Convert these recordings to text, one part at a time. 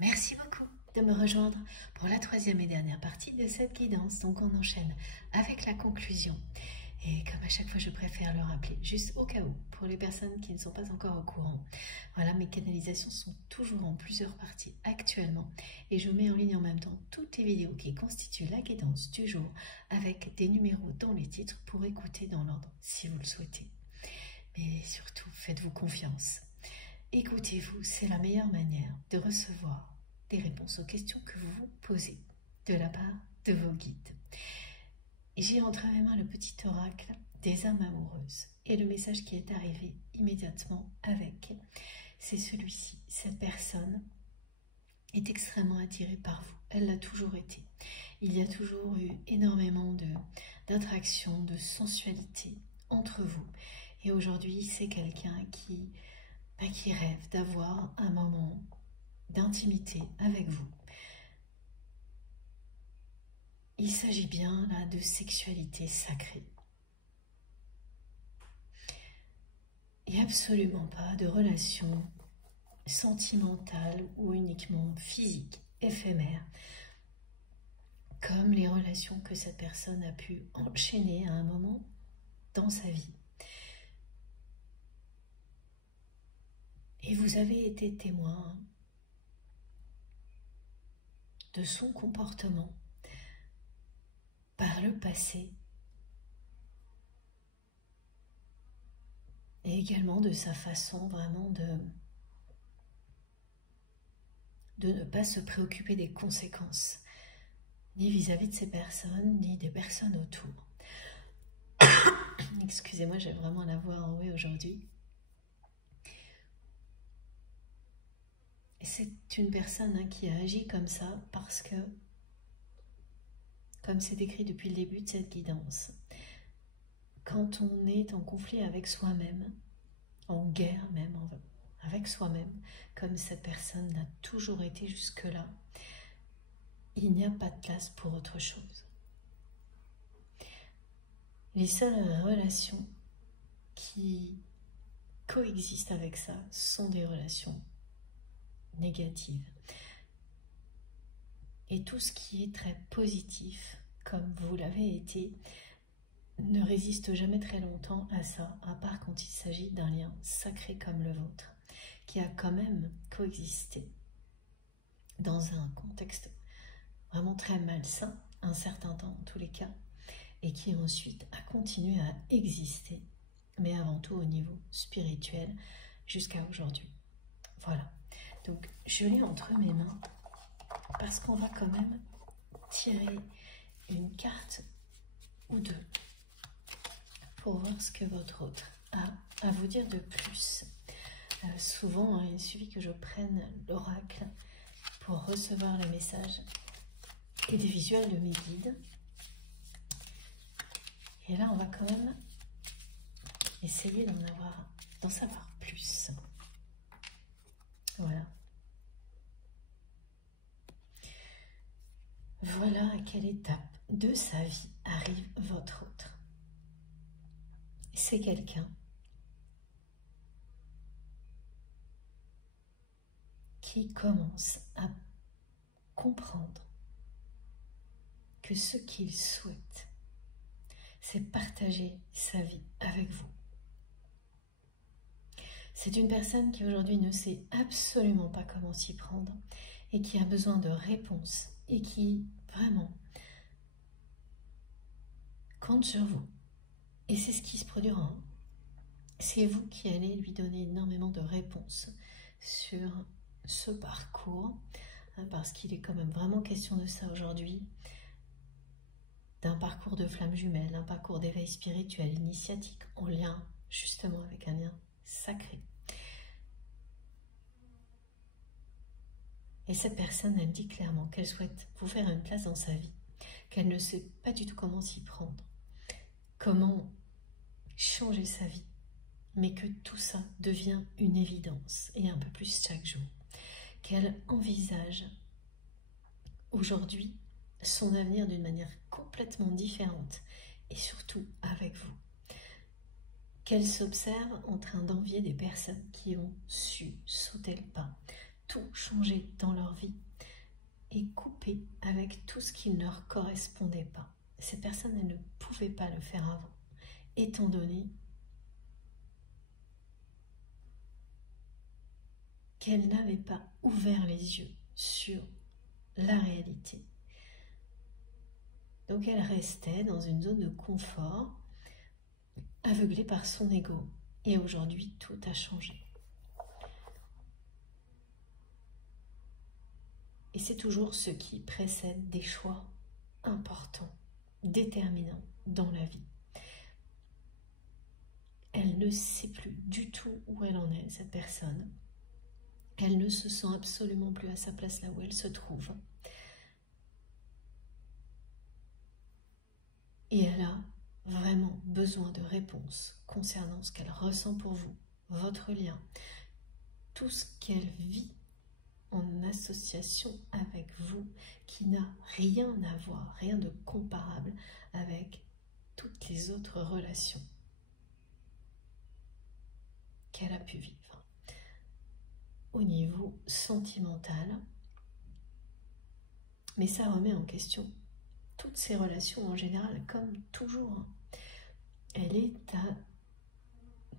Merci beaucoup de me rejoindre pour la troisième et dernière partie de cette guidance. Donc on enchaîne avec la conclusion. Et comme à chaque fois, je préfère le rappeler, juste au cas où, pour les personnes qui ne sont pas encore au courant. Voilà, mes canalisations sont toujours en plusieurs parties actuellement. Et je mets en ligne en même temps toutes les vidéos qui constituent la guidance du jour avec des numéros dans les titres pour écouter dans l'ordre si vous le souhaitez. Mais surtout, faites-vous confiance. Écoutez-vous, c'est la meilleure manière de recevoir des réponses aux questions que vous vous posez de la part de vos guides. J'ai entre mes mains le petit oracle des âmes amoureuses et le message qui est arrivé immédiatement avec, c'est celui-ci. Cette personne est extrêmement attirée par vous, elle l'a toujours été. Il y a toujours eu énormément d'attraction, de sensualité entre vous. Et aujourd'hui, c'est quelqu'un qui rêve d'avoir un moment d'intimité avec vous. Il s'agit bien là de sexualité sacrée. Et absolument pas de relation sentimentale ou uniquement physique, éphémère, comme les relations que cette personne a pu enchaîner à un moment dans sa vie. Et vous avez été témoin de son comportement par le passé et également de sa façon vraiment de ne pas se préoccuper des conséquences, ni vis-à-vis de ces personnes, ni des personnes autour. Excusez-moi, j'ai vraiment la voix enrouée aujourd'hui. C'est une personne qui a agi comme ça parce que, comme c'est décrit depuis le début de cette guidance, quand on est en conflit avec soi-même, en guerre même avec soi-même, comme cette personne l'a toujours été jusque-là, il n'y a pas de place pour autre chose. Les seules relations qui coexistent avec ça sont des relations négatives. Et tout ce qui est très positif, comme vous l'avez été, ne résiste jamais très longtemps à ça, à part quand il s'agit d'un lien sacré comme le vôtre, qui a quand même coexisté dans un contexte vraiment très malsain, un certain temps en tous les cas, et qui ensuite a continué à exister, mais avant tout au niveau spirituel, jusqu'à aujourd'hui. Voilà, donc je l'ai entre mes mains, parce qu'on va quand même tirer une carte ou deux pour voir ce que votre autre a à vous dire de plus. Souvent, il suffit que je prenne l'oracle pour recevoir le message et des visuels de mes guides. Et là, on va quand même essayer d'en savoir plus. Voilà. Voilà à quelle étape de sa vie arrive votre autre. C'est quelqu'un qui commence à comprendre que ce qu'il souhaite, c'est partager sa vie avec vous. C'est une personne qui aujourd'hui ne sait absolument pas comment s'y prendre et qui a besoin de réponses et qui vraiment compte sur vous. Et c'est ce qui se produira. C'est vous qui allez lui donner énormément de réponses sur ce parcours, parce qu'il est quand même vraiment question de ça aujourd'hui, d'un parcours de flamme jumelle, un parcours d'éveil spirituel, initiatique, en lien justement avec un lien sacré. Et cette personne, elle dit clairement qu'elle souhaite vous faire une place dans sa vie, qu'elle ne sait pas du tout comment s'y prendre, comment changer sa vie, mais que tout ça devient une évidence, et un peu plus chaque jour, qu'elle envisage aujourd'hui son avenir d'une manière complètement différente, et surtout avec vous, qu'elle s'observe en train d'envier des personnes qui ont su sauter le pas, tout changer dans leur vie et couper avec tout ce qui ne leur correspondait pas. Cette personne, elle ne pouvait pas le faire avant, étant donné qu'elle n'avait pas ouvert les yeux sur la réalité. Donc elle restait dans une zone de confort, aveuglée par son ego. Et aujourd'hui, tout a changé. Et c'est toujours ce qui précède des choix importants, déterminants dans la vie. Elle ne sait plus du tout où elle en est, cette personne. Elle ne se sent absolument plus à sa place là où elle se trouve. Et elle a vraiment besoin de réponses concernant ce qu'elle ressent pour vous, votre lien, tout ce qu'elle vit en association avec vous, qui n'a rien à voir, rien de comparable avec toutes les autres relations qu'elle a pu vivre. Au niveau sentimental, mais ça remet en question toutes ces relations en général, comme toujours. Elle est à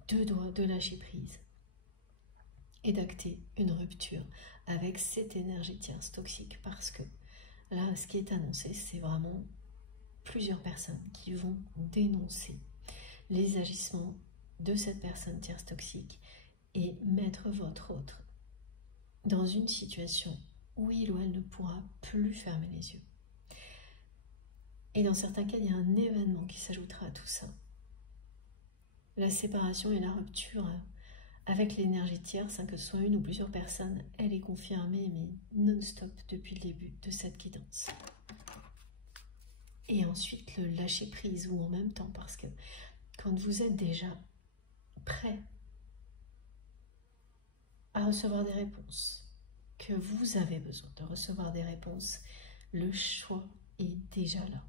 2 doigts de lâcher prise et d'acter une rupture avec cette énergie tierce toxique, parce que là, ce qui est annoncé, c'est vraiment plusieurs personnes qui vont dénoncer les agissements de cette personne tierce toxique et mettre votre autre dans une situation où il ou elle ne pourra plus fermer les yeux. Et dans certains cas, il y a un événement qui s'ajoutera à tout ça. La séparation et la rupture avec l'énergie tierce, que ce soit une ou plusieurs personnes, elle est confirmée, mais non-stop depuis le début de cette guidance. Et ensuite, le lâcher prise, ou en même temps, parce que quand vous êtes déjà prêt à recevoir des réponses, que vous avez besoin de recevoir des réponses, le choix est déjà là.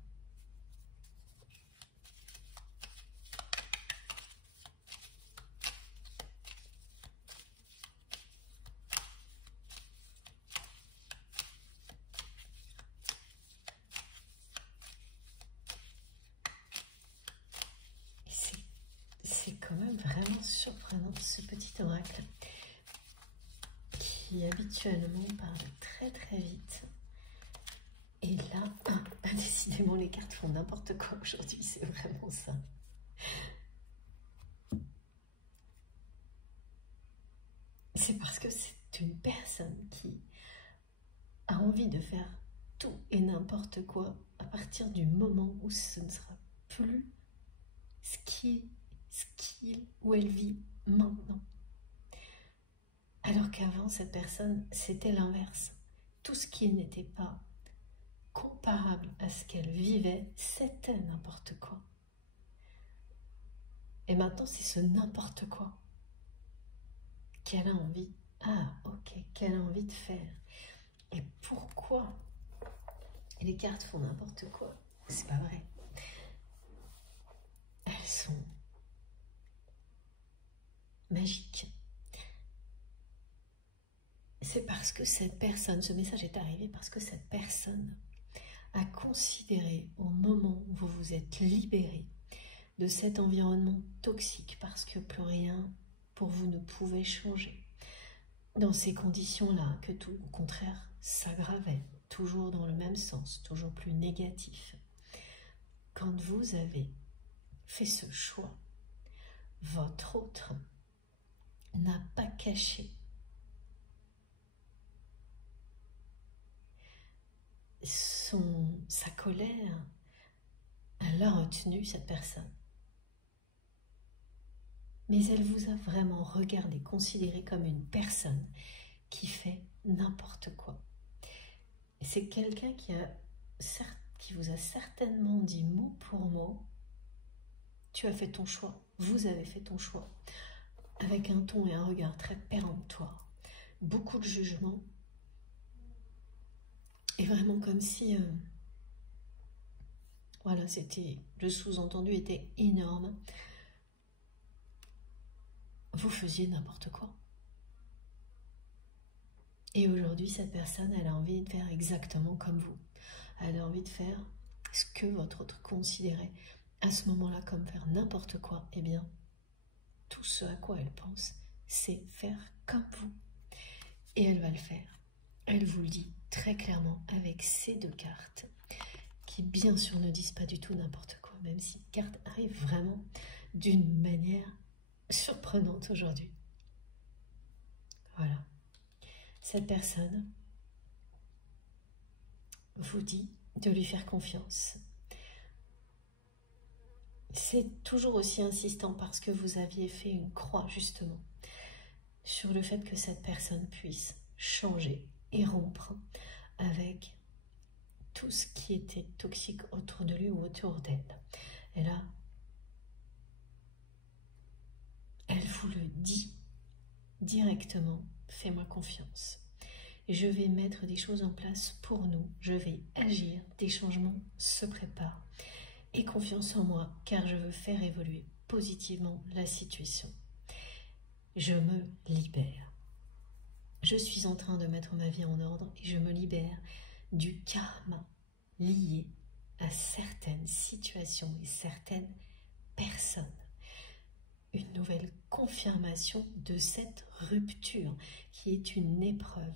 C'est quand même vraiment surprenant, ce petit oracle qui habituellement parle très très vite. Et là, décidément, les cartes font n'importe quoi aujourd'hui, c'est vraiment ça. C'est parce que c'est une personne qui a envie de faire tout et n'importe quoi à partir du moment où ce ne sera plus ce qu'il ou elle vit maintenant. Alors qu'avant, cette personne, c'était l'inverse. Tout ce qui n'était pas comparable à ce qu'elle vivait, c'était n'importe quoi. Et maintenant, c'est ce n'importe quoi qu'elle a envie, qu'elle a envie de faire. Et pourquoi les cartes font n'importe quoi? C'est pas vrai. Elles sont magiques. C'est parce que cette personne, ce message est arrivé parce que cette personne a considéré au moment où vous vous êtes libéré de cet environnement toxique, parce que plus rien pour vous ne pouvait changer. Dans ces conditions-là, que tout au contraire s'aggravait, toujours dans le même sens, toujours plus négatif. Quand vous avez fait ce choix, votre autre n'a pas caché sa colère, elle a retenu cette personne. Mais elle vous a vraiment regardé, considéré comme une personne qui fait n'importe quoi. Et c'est quelqu'un qui vous a certainement dit mot pour mot, tu as fait ton choix, vous avez fait ton choix, avec un ton et un regard très péremptoire, beaucoup de jugement, et vraiment comme si, voilà, c'était, le sous-entendu était énorme, vous faisiez n'importe quoi. Et aujourd'hui, cette personne, elle a envie de faire exactement comme vous. Elle a envie de faire ce que votre autre considérait à ce moment-là comme faire n'importe quoi. Eh bien, tout ce à quoi elle pense, c'est faire comme vous. Et elle va le faire. Elle vous le dit très clairement avec ces deux cartes, qui bien sûr ne disent pas du tout n'importe quoi, même si les cartes arrivent vraiment d'une manière surprenante aujourd'hui. Voilà. Cette personne vous dit de lui faire confiance. C'est toujours aussi insistant parce que vous aviez fait une croix justement sur le fait que cette personne puisse changer et rompre avec tout ce qui était toxique autour de lui ou autour d'elle. Et là, elle vous le dit directement, fais-moi confiance. Je vais mettre des choses en place pour nous, je vais agir, des changements se préparent. Et confiance en moi, car je veux faire évoluer positivement la situation. Je me libère. Je suis en train de mettre ma vie en ordre et je me libère du karma lié à certaines situations et certaines personnes. Une nouvelle confirmation de cette rupture qui est une épreuve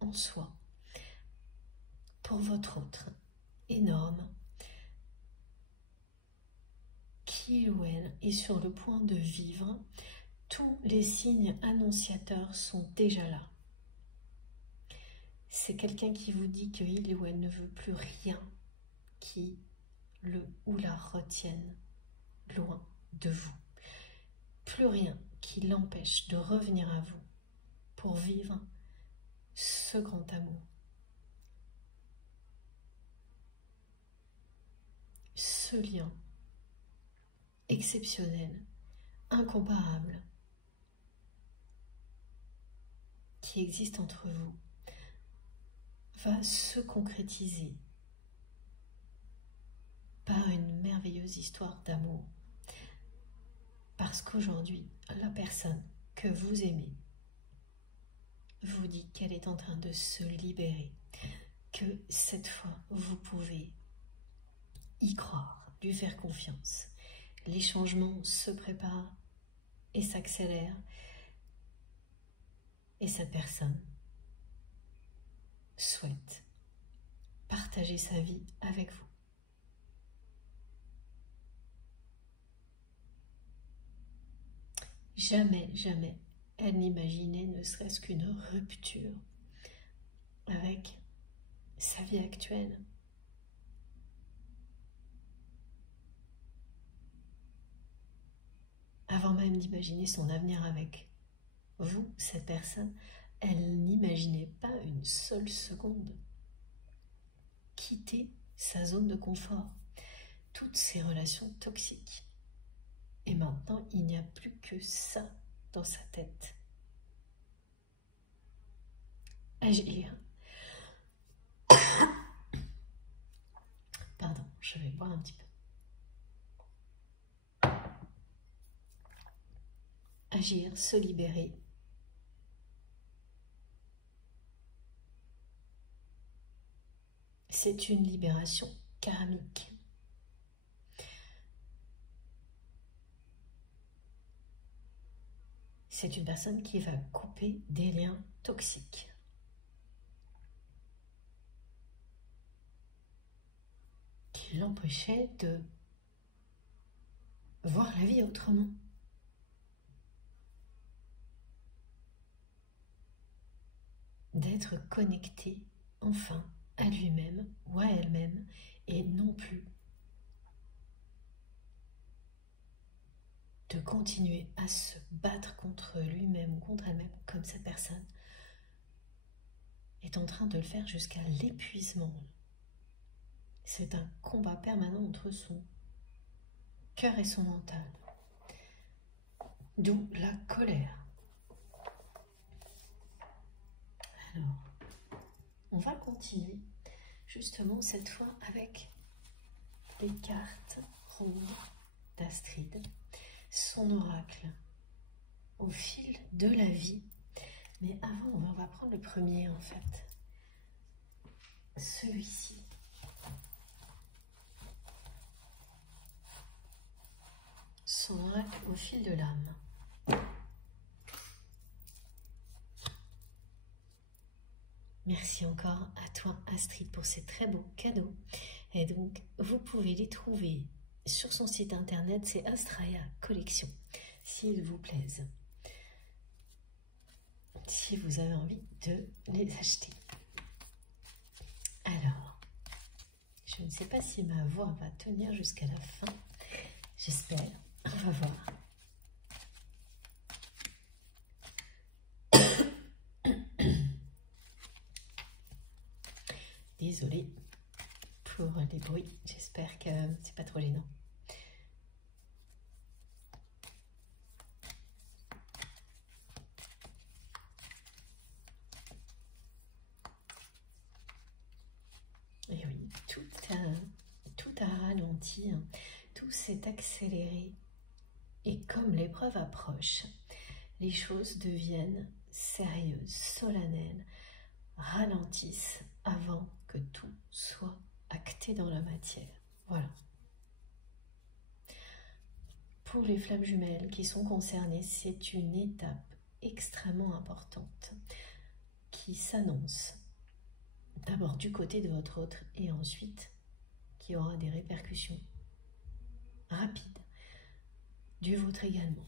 en soi pour votre autre énorme, qui ou elle est sur le point de vivre. Tous les signes annonciateurs sont déjà là. C'est quelqu'un qui vous dit qu'il ou elle ne veut plus rien qui le ou la retienne loin de vous. Plus rien qui l'empêche de revenir à vous pour vivre ce grand amour. Ce lien exceptionnel, incomparable, qui existe entre vous, va se concrétiser par une merveilleuse histoire d'amour. Parce qu'aujourd'hui, la personne que vous aimez vous dit qu'elle est en train de se libérer, que cette fois, vous pouvez y croire, lui faire confiance. Les changements se préparent et s'accélèrent, et cette personne souhaite partager sa vie avec vous. Jamais, jamais, elle n'imaginait ne serait-ce qu'une rupture avec sa vie actuelle. Avant même d'imaginer son avenir avec vous, cette personne, elle n'imaginait pas une seule seconde quitter sa zone de confort, toutes ces relations toxiques. Et maintenant, il n'y a plus que ça dans sa tête. Agir. Pardon, je vais boire un petit peu. Agir, se libérer. C'est une libération karmique. C'est une personne qui va couper des liens toxiques. Qui l'empêchait de voir la vie autrement. D'être connecté enfin à lui-même ou à elle-même et non plus de continuer à se battre contre lui-même ou contre elle-même comme cette personne est en train de le faire jusqu'à l'épuisement. C'est un combat permanent entre son cœur et son mental. D'où la colère. Alors, on va continuer justement cette fois avec les cartes rondes d'Astrid, son oracle au fil de la vie. Mais avant, on va prendre le premier en fait. Celui-ci. Son oracle au fil de l'âme. Merci encore à toi Astrid pour ces très beaux cadeaux. Et donc, vous pouvez les trouver sur son site internet, c'est Astraya Collection, s'ils vous plaisent. Si vous avez envie de les acheter. Alors, je ne sais pas si ma voix va tenir jusqu'à la fin. J'espère. On va voir. Désolée pour les bruits. J'espère que c'est pas trop gênant. Et oui, tout a ralenti, hein. Tout s'est accéléré. Et comme l'épreuve approche, les choses deviennent sérieuses, solennelles, ralentissent avant que tout soit acté dans la matière. Voilà. Pour les flammes jumelles qui sont concernées, c'est une étape extrêmement importante qui s'annonce d'abord du côté de votre autre et ensuite qui aura des répercussions rapides du vôtre également.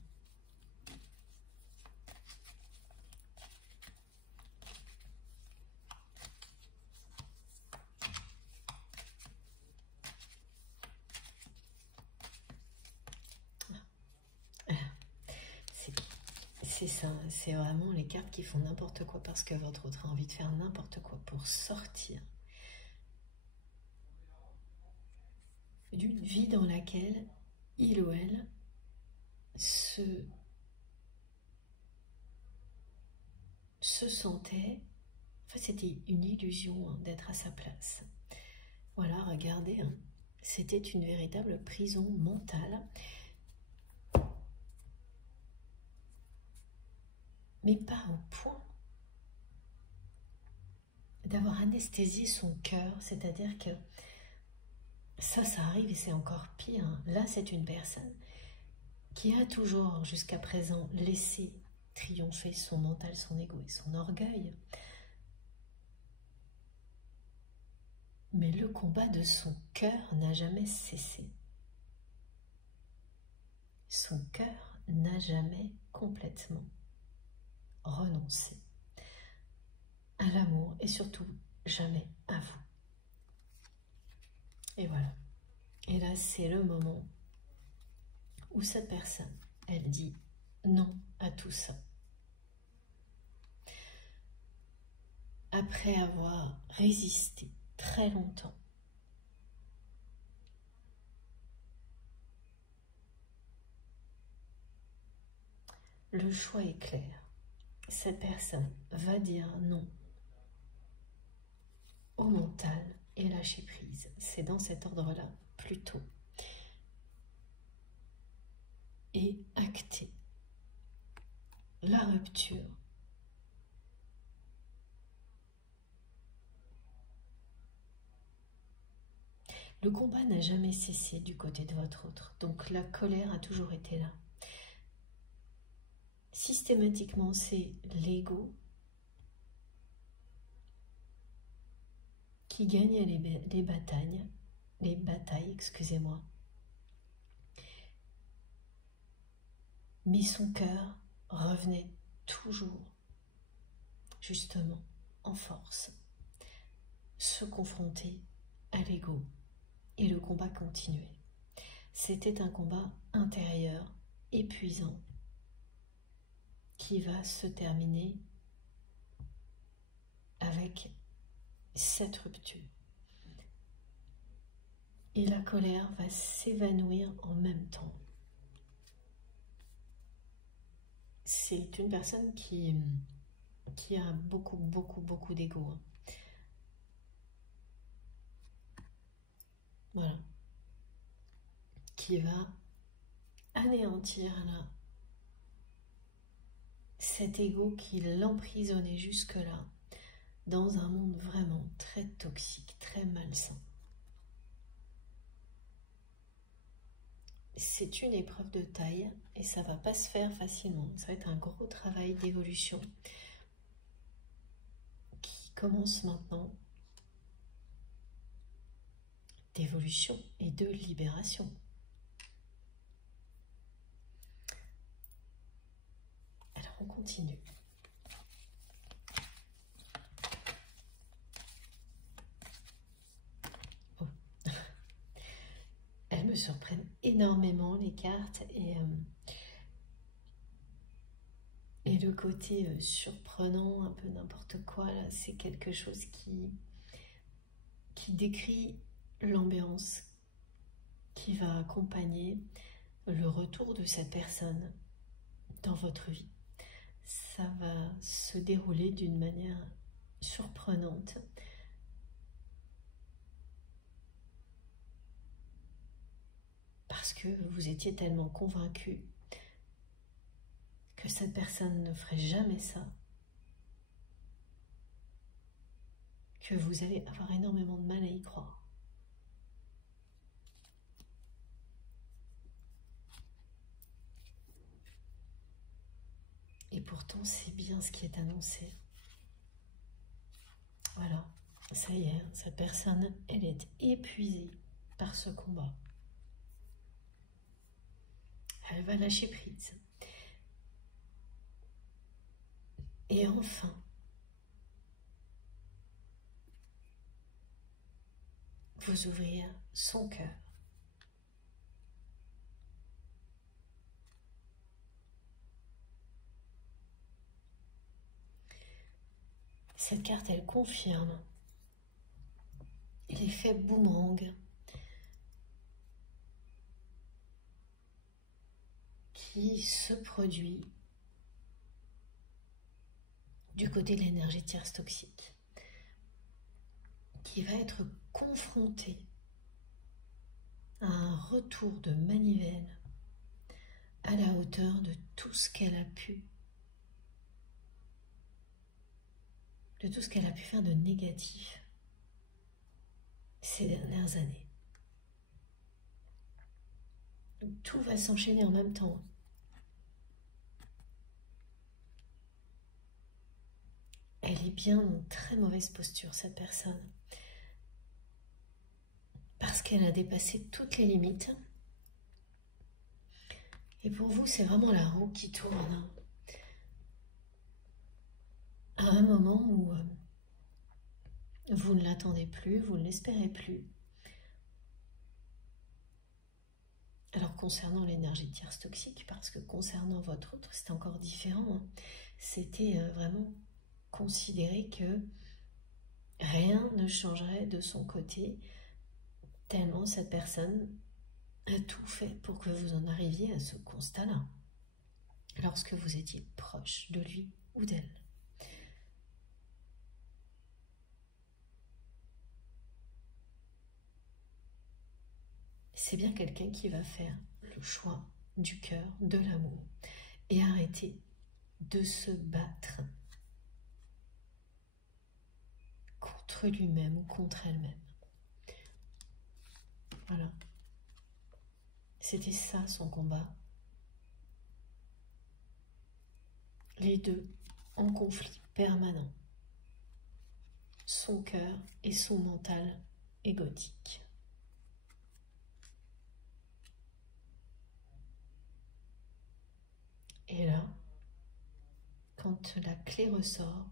C'est ça, c'est vraiment les cartes qui font n'importe quoi parce que votre autre a envie de faire n'importe quoi pour sortir d'une vie dans laquelle il ou elle se sentait, enfin c'était une illusion hein, d'être à sa place. Voilà, regardez, hein, c'était une véritable prison mentale. Mais pas au point d'avoir anesthésié son cœur, c'est-à-dire que ça arrive et c'est encore pire. Là, c'est une personne qui a toujours, jusqu'à présent, laissé triompher son mental, son ego et son orgueil. Mais le combat de son cœur n'a jamais cessé. Son cœur n'a jamais complètement renoncé à l'amour et surtout jamais à vous. Et voilà. Et là, c'est le moment où cette personne, elle dit non à tout ça. Après avoir résisté très longtemps, le choix est clair. Cette personne va dire non au mental et lâcher prise. C'est dans cet ordre-là, plutôt. Et acter la rupture Le combat n'a jamais cessé du côté de votre autre, donc la colère a toujours été là. Systématiquement, c'est l'ego qui gagne les batailles, excusez-moi. Mais son cœur revenait toujours, justement, en force, se confronter à l'ego. Et le combat continuait. C'était un combat intérieur, épuisant, qui va se terminer avec cette rupture. Et la colère va s'évanouir en même temps. C'est une personne qui a beaucoup d'ego. Hein. Voilà. Qui va anéantir là cet ego qui l'emprisonnait jusque-là dans un monde vraiment très toxique, très malsain. C'est une épreuve de taille et ça ne va pas se faire facilement. Ça va être un gros travail d'évolution qui commence maintenant, d'évolution et de libération. Alors on continue. Oh. Elles me surprennent énormément les cartes et le côté surprenant, un peu n'importe quoi, là, c'est quelque chose qui décrit l'ambiance qui va accompagner le retour de cette personne dans votre vie. Ça va se dérouler d'une manière surprenante. Parce que vous étiez tellement convaincu que cette personne ne ferait jamais ça, que vous allez avoir énormément de mal à y croire. Et pourtant, c'est bien ce qui est annoncé. Voilà, ça y est, cette personne, elle est épuisée par ce combat. Elle va lâcher prise. Et enfin, vous ouvrir son cœur. Cette carte, elle confirme l'effet boomerang qui se produit du côté de l'énergie tierce toxique, qui va être confronté à un retour de manivelle à la hauteur de tout ce qu'elle a pu, faire de négatif ces dernières années. Donc, tout va s'enchaîner en même temps. Elle est bien en très mauvaise posture, cette personne. Parce qu'elle a dépassé toutes les limites. Et pour vous, c'est vraiment la roue qui tourne. À un moment où vous ne l'attendez plus, vous ne l'espérez plus. Alors concernant l'énergie tierce toxique, parce que concernant votre autre, c'était encore différent. C'était vraiment considérer que rien ne changerait de son côté, tellement cette personne a tout fait pour que vous en arriviez à ce constat-là, lorsque vous étiez proche de lui ou d'elle. C'est bien quelqu'un qui va faire le choix du cœur, de l'amour, et arrêter de se battre contre lui-même ou contre elle-même. Voilà. C'était ça son combat. Les deux en conflit permanent. Son cœur et son mental égotique. Et là, quand la clé ressort,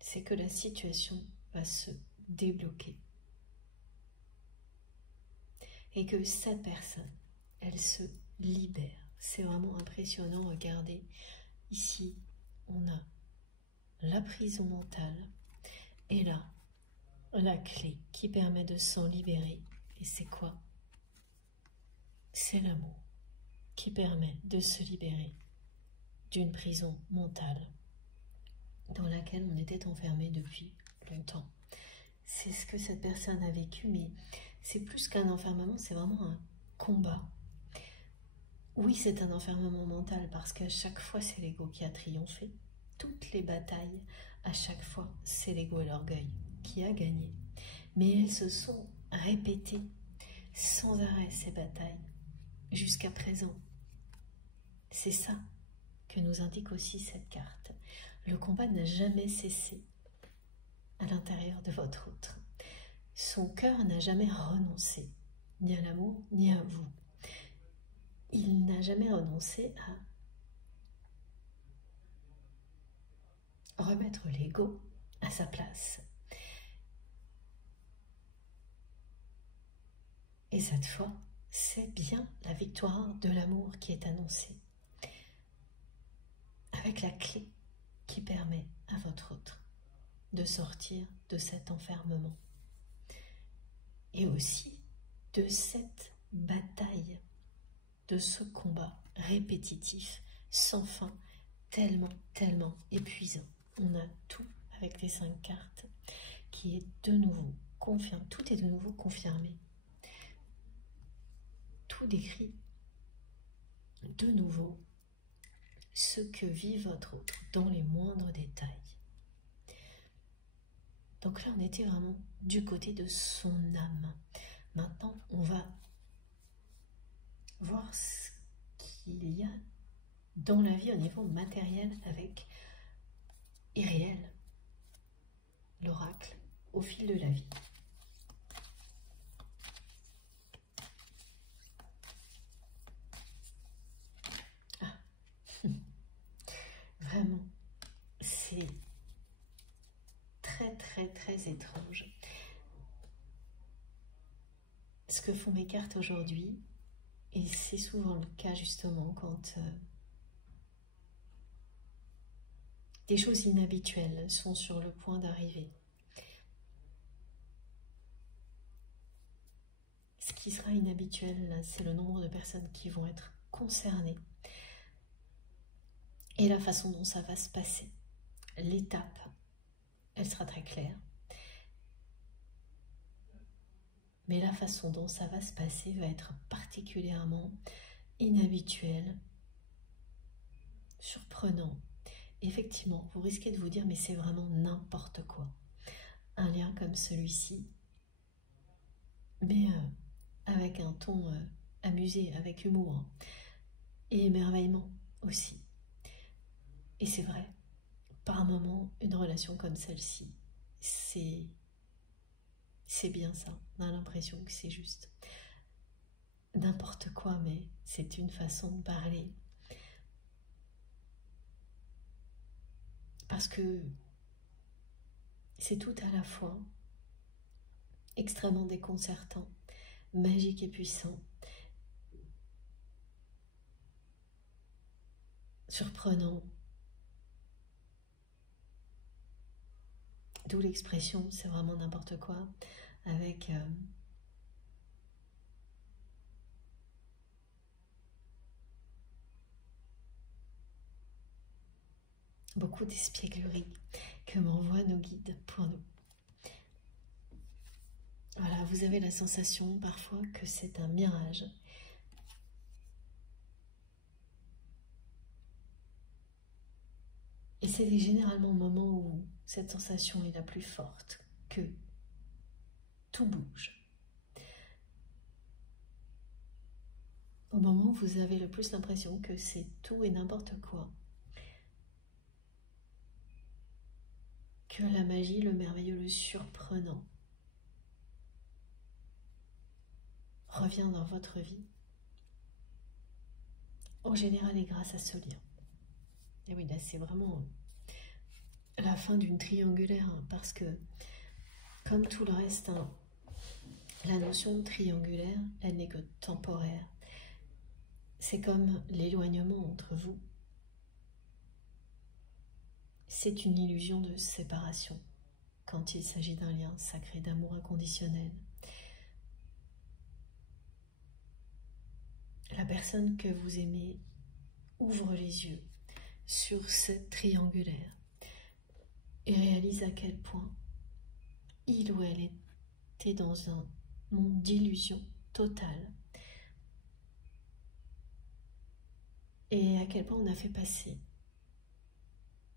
c'est que la situation va se débloquer. Et que cette personne, elle se libère. C'est vraiment impressionnant, regardez. Ici, on a la prison mentale et là, la clé qui permet de s'en libérer. Et c'est quoi? C'est l'amour qui permet de se libérer d'une prison mentale dans laquelle on était enfermé depuis longtemps. C'est ce que cette personne a vécu, mais c'est plus qu'un enfermement, c'est vraiment un combat Oui, c'est un enfermement mental parce qu'à chaque fois, c'est l'ego qui a triomphé. Toutes les batailles, à chaque fois, c'est l'ego et l'orgueil qui a gagné. Mais elles se sont répétées sans arrêt, ces batailles, jusqu'à présent. C'est ça que nous indique aussi cette carte. Le combat n'a jamais cessé à l'intérieur de votre autre. Son cœur n'a jamais renoncé, ni à l'amour, ni à vous. Il n'a jamais renoncé à remettre l'ego à sa place. Et cette fois, c'est bien la victoire de l'amour qui est annoncée, avec la clé qui permet à votre autre de sortir de cet enfermement et aussi de cette bataille, de ce combat répétitif, sans fin, tellement épuisant. On a tout avec les 5 cartes qui est de nouveau confirmé, tout est de nouveau confirmé. Tout décrit de nouveau ce que vit votre autre dans les moindres détails. Donc là, on était vraiment du côté de son âme. Maintenant, on va voir ce qu'il y a dans la vie au niveau matériel avec Iriel, l'oracle, au fil de la vie. Ah, vraiment, c'est très étrange. Ce que font mes cartes aujourd'hui, et c'est souvent le cas justement quand des choses inhabituelles sont sur le point d'arriver. Ce qui sera inhabituel, c'est le nombre de personnes qui vont être concernées et la façon dont ça va se passer. L'étape, elle sera très claire. Mais la façon dont ça va se passer va être particulièrement inhabituelle, surprenant. Effectivement, vous risquez de vous dire, mais c'est vraiment n'importe quoi. Un lien comme celui-ci, mais avec un ton amusé, avec humour, et émerveillement aussi. Et c'est vrai, par moment, une relation comme celle-ci, c'est bien ça. On a l'impression que c'est juste n'importe quoi, mais c'est une façon de parler. Parce que c'est tout à la fois extrêmement déconcertant, magique et puissant, surprenant. D'où l'expression, c'est vraiment n'importe quoi, avec beaucoup d'espièglerie que m'envoient nos guides pour nous. Voilà, vous avez la sensation parfois que c'est un mirage. Et c'est généralement le moment où cette sensation est la plus forte, que tout bouge. Au moment où vous avez le plus l'impression que c'est tout et n'importe quoi, que la magie, le merveilleux, le surprenant revient dans votre vie, en général et grâce à ce lien. Et oui, là c'est vraiment la fin d'une triangulaire, hein, parce que comme tout le reste, hein, la notion de triangulaire, elle n'est que temporaire. C'est comme l'éloignement entre vous. C'est une illusion de séparation quand il s'agit d'un lien sacré d'amour inconditionnel. La personne que vous aimez ouvre les yeux sur cette triangulaire et réalise à quel point il ou elle était dans un monde d'illusion totale. et à quel point on a fait passer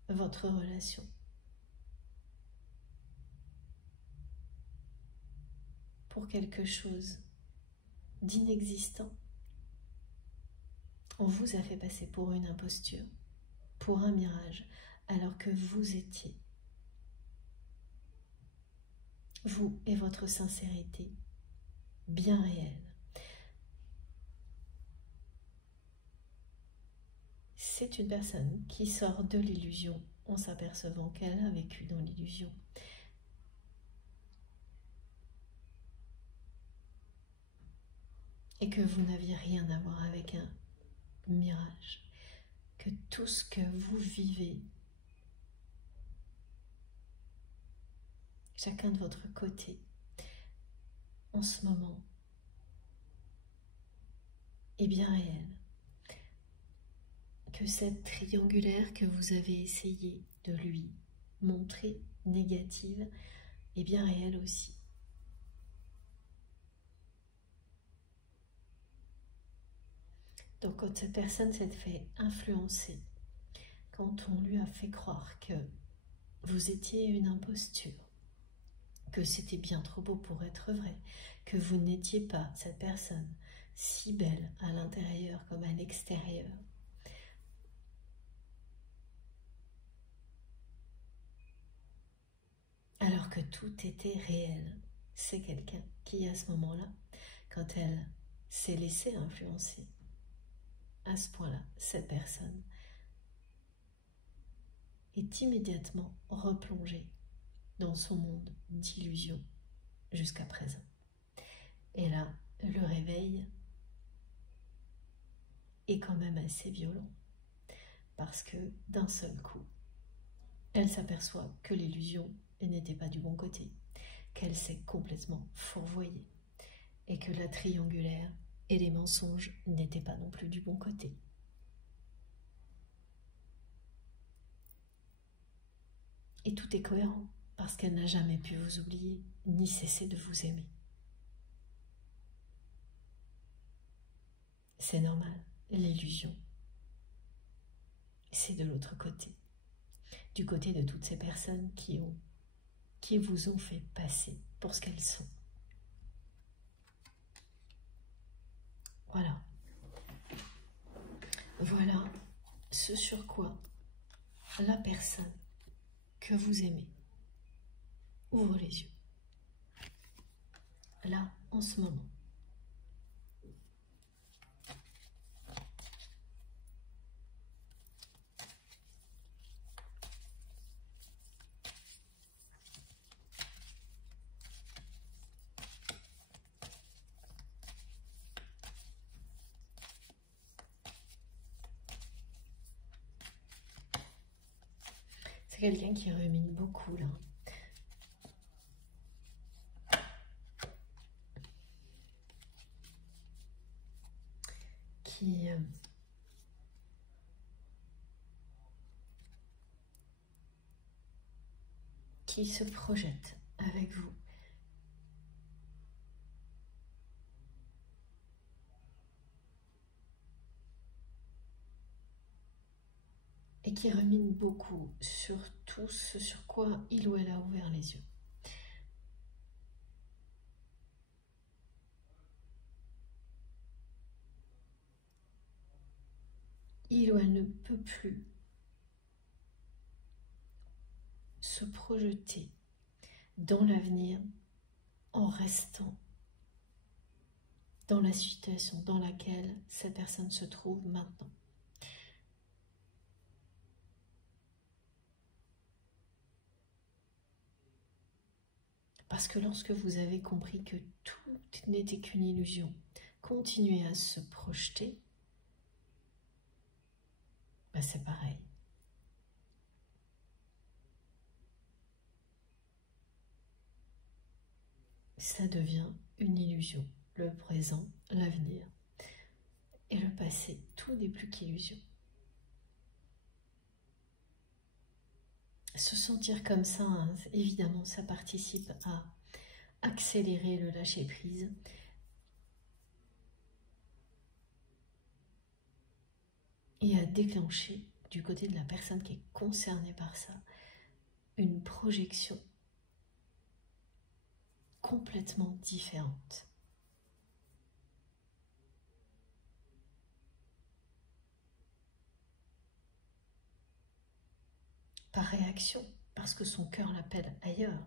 votre relation pour quelque chose d'inexistant. On vous a fait passer pour une imposture, pour un mirage, alors que vous étiez, vous et votre sincérité, bien réelle. C'est une personne qui sort de l'illusion en s'apercevant qu'elle a vécu dans l'illusion. Et que vous n'aviez rien à voir avec un mirage. Que tout ce que vous vivez, chacun de votre côté, en ce moment, est bien réel. Que cette triangulaire que vous avez essayé de lui montrer négative est bien réelle aussi. Donc quand cette personne s'est fait influencer, quand on lui a fait croire que vous étiez une imposture, que c'était bien trop beau pour être vrai, que vous n'étiez pas cette personne si belle à l'intérieur comme à l'extérieur, alors que tout était réel. C'est quelqu'un qui, à ce moment-là, quand elle s'est laissée influencer, à ce point-là, cette personne est immédiatement replongée dans son monde d'illusion jusqu'à présent. Et là, le réveil est quand même assez violent, parce que d'un seul coup, elle s'aperçoit que l'illusion n'était pas du bon côté, qu'elle s'est complètement fourvoyée, et que la triangulaire et les mensonges n'étaient pas non plus du bon côté. Et tout est cohérent, parce qu'elle n'a jamais pu vous oublier, ni cesser de vous aimer. C'est normal, l'illusion, c'est de l'autre côté, du côté de toutes ces personnes qui vous ont fait passer pour ce qu'elles sont. Voilà. Voilà ce sur quoi la personne que vous aimez ouvre les yeux. Là, en ce moment. C'est quelqu'un qui rumine beaucoup là. Qui se projette avec vous. Et qui rumine beaucoup sur tout ce sur quoi il ou elle a ouvert les yeux. Il ou elle ne peut plus se projeter dans l'avenir en restant dans la situation dans laquelle cette personne se trouve maintenant. Parce que lorsque vous avez compris que tout n'était qu'une illusion, continuez à se projeter, ben c'est pareil. Ça devient une illusion. Le présent, l'avenir et le passé, tout n'est plus qu'illusion. Se sentir comme ça, hein, évidemment, ça participe à accélérer le lâcher-prise. et à déclencher du côté de la personne qui est concernée par ça une projection complètement différente. Par réaction, parce que son cœur l'appelle ailleurs.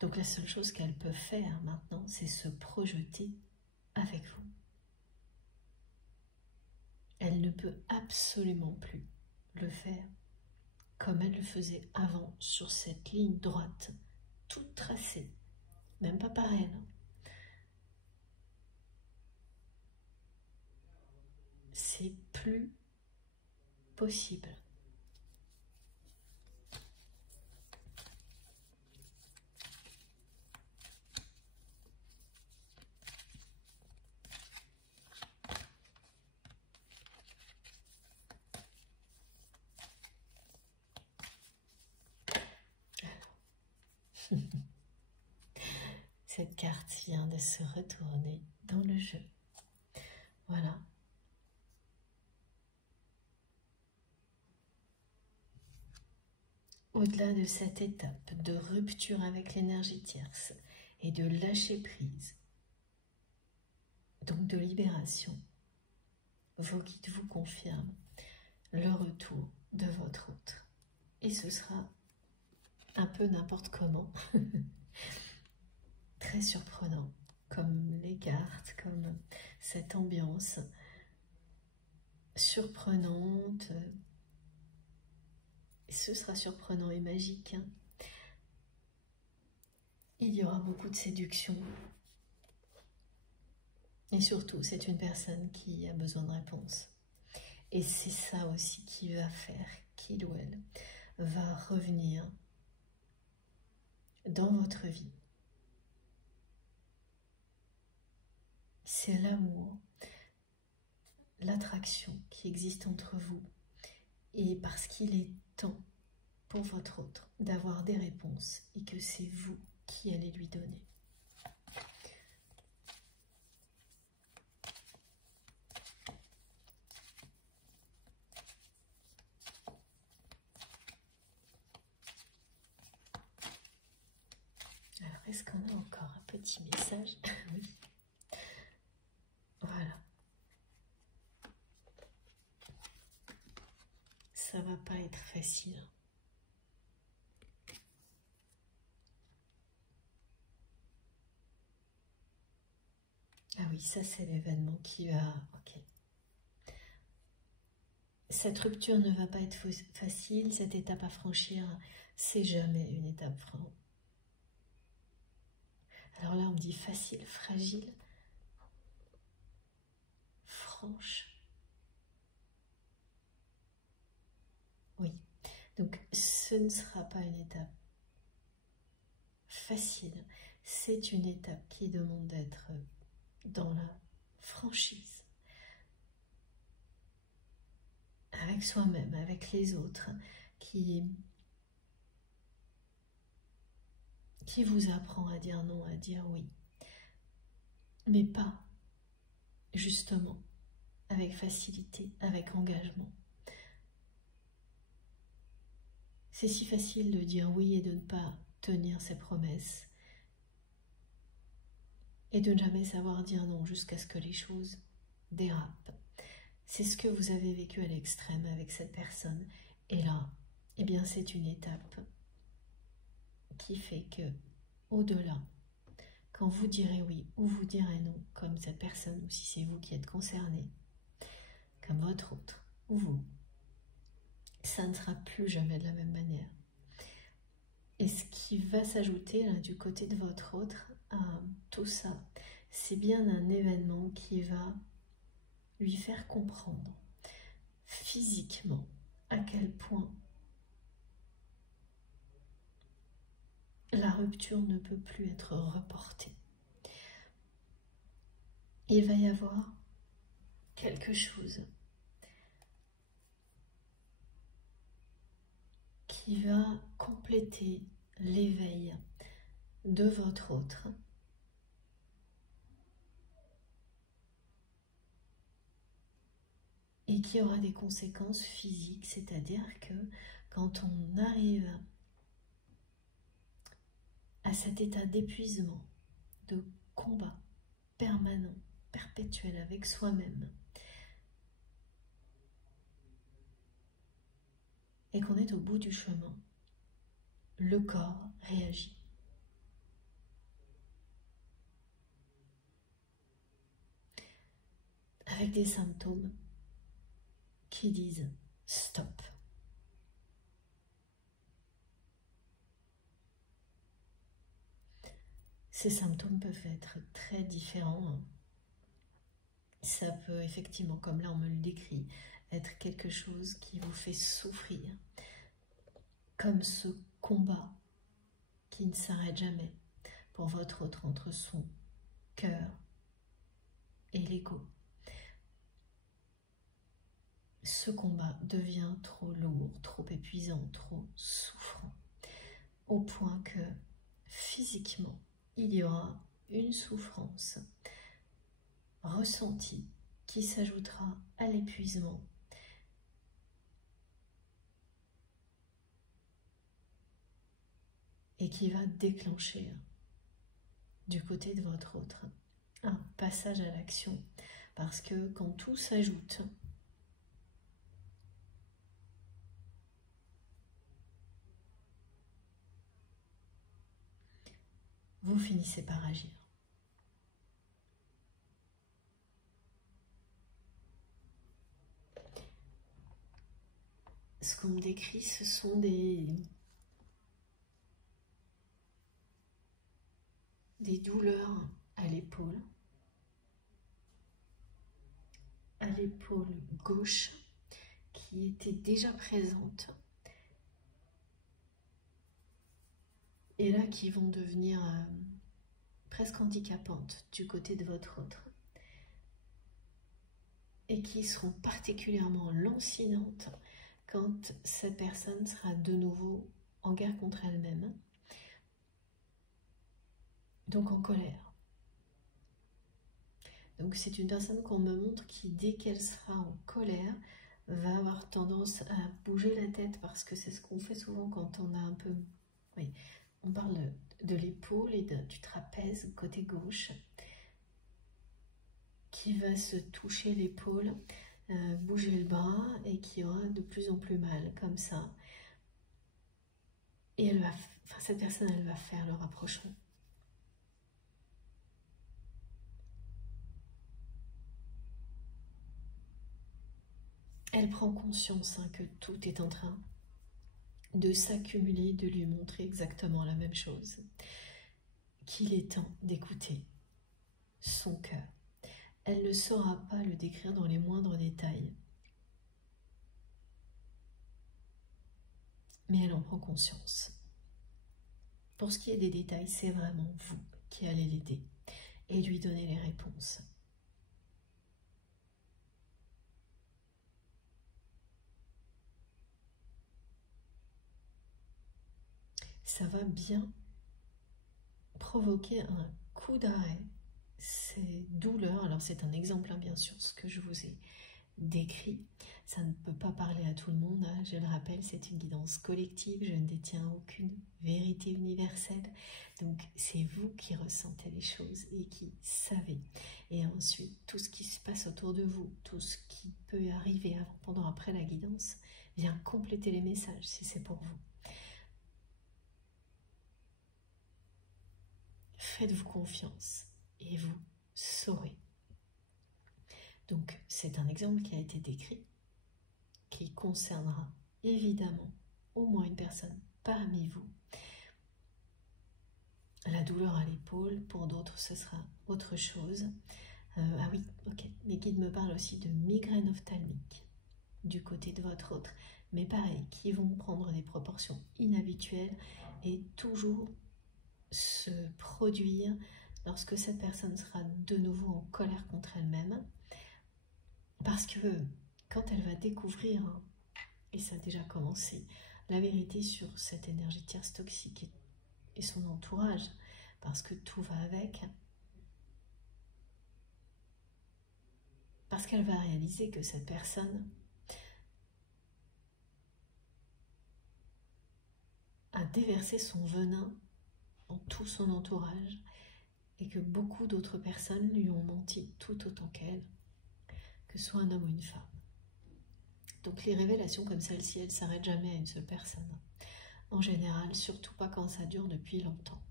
Donc la seule chose qu'elle peut faire maintenant, c'est se projeter avec vous. Elle ne peut absolument plus le faire comme elle le faisait avant, sur cette ligne droite, toute tracée, même pas par elle. C'est plus possible. Cette carte vient de se retourner dans le jeu. Voilà. Au-delà de cette étape de rupture avec l'énergie tierce et de lâcher prise, donc de libération, vos guides vous confirment le retour de votre autre. Et ce sera un peu n'importe comment, très surprenant, comme les cartes, comme cette ambiance surprenante. Ce sera surprenant et magique. Il y aura beaucoup de séduction. Et surtout, c'est une personne qui a besoin de réponses. Et c'est ça aussi qui va faire qu'il ou elle va revenir dans votre vie. C'est l'amour, l'attraction qui existe entre vous. Et parce qu'il est temps pour votre autre d'avoir des réponses et que c'est vous qui allez lui donner. Alors, est-ce qu'on a encore un petit message? Oui. Voilà. Ça va pas être facile. Ah oui, ça c'est l'événement qui va... Ok. Cette rupture ne va pas être facile, cette étape à franchir, c'est jamais une étape franche. Alors là, on me dit facile, fragile, franche. Oui, donc ce ne sera pas une étape facile, c'est une étape qui demande d'être dans la franchise, avec soi-même, avec les autres, qui vous apprend à dire non, à dire oui, mais pas justement avec facilité, avec engagement. C'est si facile de dire oui et de ne pas tenir ses promesses et de ne jamais savoir dire non jusqu'à ce que les choses dérapent. C'est ce que vous avez vécu à l'extrême avec cette personne. Et là, eh bien, c'est une étape qui fait que, au-delà, quand vous direz oui ou vous direz non, comme cette personne, ou si c'est vous qui êtes concerné, comme votre autre, ou vous, ça ne sera plus jamais de la même manière. Et ce qui va s'ajouter là du côté de votre autre à tout ça, c'est bien un événement qui va lui faire comprendre physiquement à quel point la rupture ne peut plus être reportée. Il va y avoir quelque chose qui va compléter l'éveil de votre autre. et qui aura des conséquences physiques, c'est-à-dire que quand on arrive à cet état d'épuisement, de combat permanent, perpétuel avec soi-même, et qu'on est au bout du chemin, le corps réagit. Avec des symptômes qui disent stop. Ces symptômes peuvent être très différents. Ça peut effectivement, comme là on me le décrit, être quelque chose qui vous fait souffrir, comme ce combat qui ne s'arrête jamais pour votre autre entre son cœur et l'ego. Ce combat devient trop lourd, trop épuisant, trop souffrant, au point que physiquement, il y aura une souffrance ressentie qui s'ajoutera à l'épuisement et qui va déclencher du côté de votre autre un passage à l'action. Parce que quand tout s'ajoute, vous finissez par agir. Ce qu'on me décrit, ce sont des douleurs à l'épaule gauche qui étaient déjà présentes et là qui vont devenir presque handicapantes du côté de votre autre et qui seront particulièrement lancinantes quand cette personne sera de nouveau en guerre contre elle-même, donc en colère. Donc c'est une personne qu'on me montre qui, dès qu'elle sera en colère, va avoir tendance à bouger la tête, parce que c'est ce qu'on fait souvent quand on a un peu... Oui, on parle de l'épaule et du trapèze côté gauche, qui va se toucher l'épaule, bouger le bras et qui aura de plus en plus mal, comme ça. Et elle va, cette personne, elle va faire le rapprochement. Elle prend conscience que tout est en train de s'accumuler, de lui montrer exactement la même chose, qu'il est temps d'écouter son cœur. Elle ne saura pas le décrire dans les moindres détails, mais elle en prend conscience. Pour ce qui est des détails, c'est vraiment vous qui allez l'aider et lui donner les réponses. Ça va bien provoquer un coup d'arrêt, ces douleurs. Alors c'est un exemple, hein, bien sûr, ce que je vous ai décrit. Ça ne peut pas parler à tout le monde, hein. Je le rappelle, c'est une guidance collective, je ne détiens aucune vérité universelle. Donc c'est vous qui ressentez les choses et qui savez. Et ensuite, tout ce qui se passe autour de vous, tout ce qui peut arriver avant, pendant, après la guidance, vient compléter les messages si c'est pour vous. Faites-vous confiance et vous saurez. Donc, c'est un exemple qui a été décrit, qui concernera évidemment au moins une personne parmi vous. La douleur à l'épaule, pour d'autres, ce sera autre chose. Ah oui, ok, mes guides me parlent aussi de migraine ophtalmique du côté de votre autre, mais pareil, qui vont prendre des proportions inhabituelles et toujours se produire lorsque cette personne sera de nouveau en colère contre elle-même, parce que quand elle va découvrir, et ça a déjà commencé, la vérité sur cette énergie tierce toxique et son entourage, parce que tout va avec, Parce qu'elle va réaliser que cette personne a déversé son venin en tout son entourage et que beaucoup d'autres personnes lui ont menti tout autant qu'elle, que ce soit un homme ou une femme. Donc les révélations comme celle-ci, elles ne s'arrêtent jamais à une seule personne. En général, surtout pas quand ça dure depuis longtemps.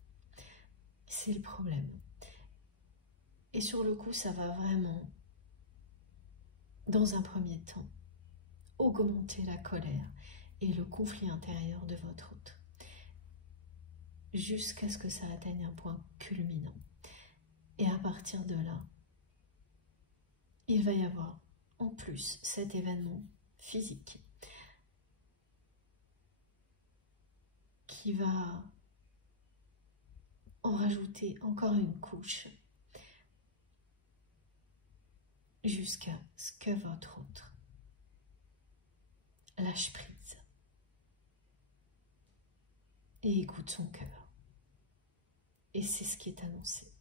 C'est le problème. Et sur le coup, ça va vraiment, dans un premier temps, augmenter la colère et le conflit intérieur de votre hôte, jusqu'à ce que ça atteigne un point culminant. Et à partir de là, il va y avoir en plus cet événement physique qui va en rajouter encore une couche jusqu'à ce que votre autre lâche prise et écoute son cœur. Et c'est ce qui est annoncé.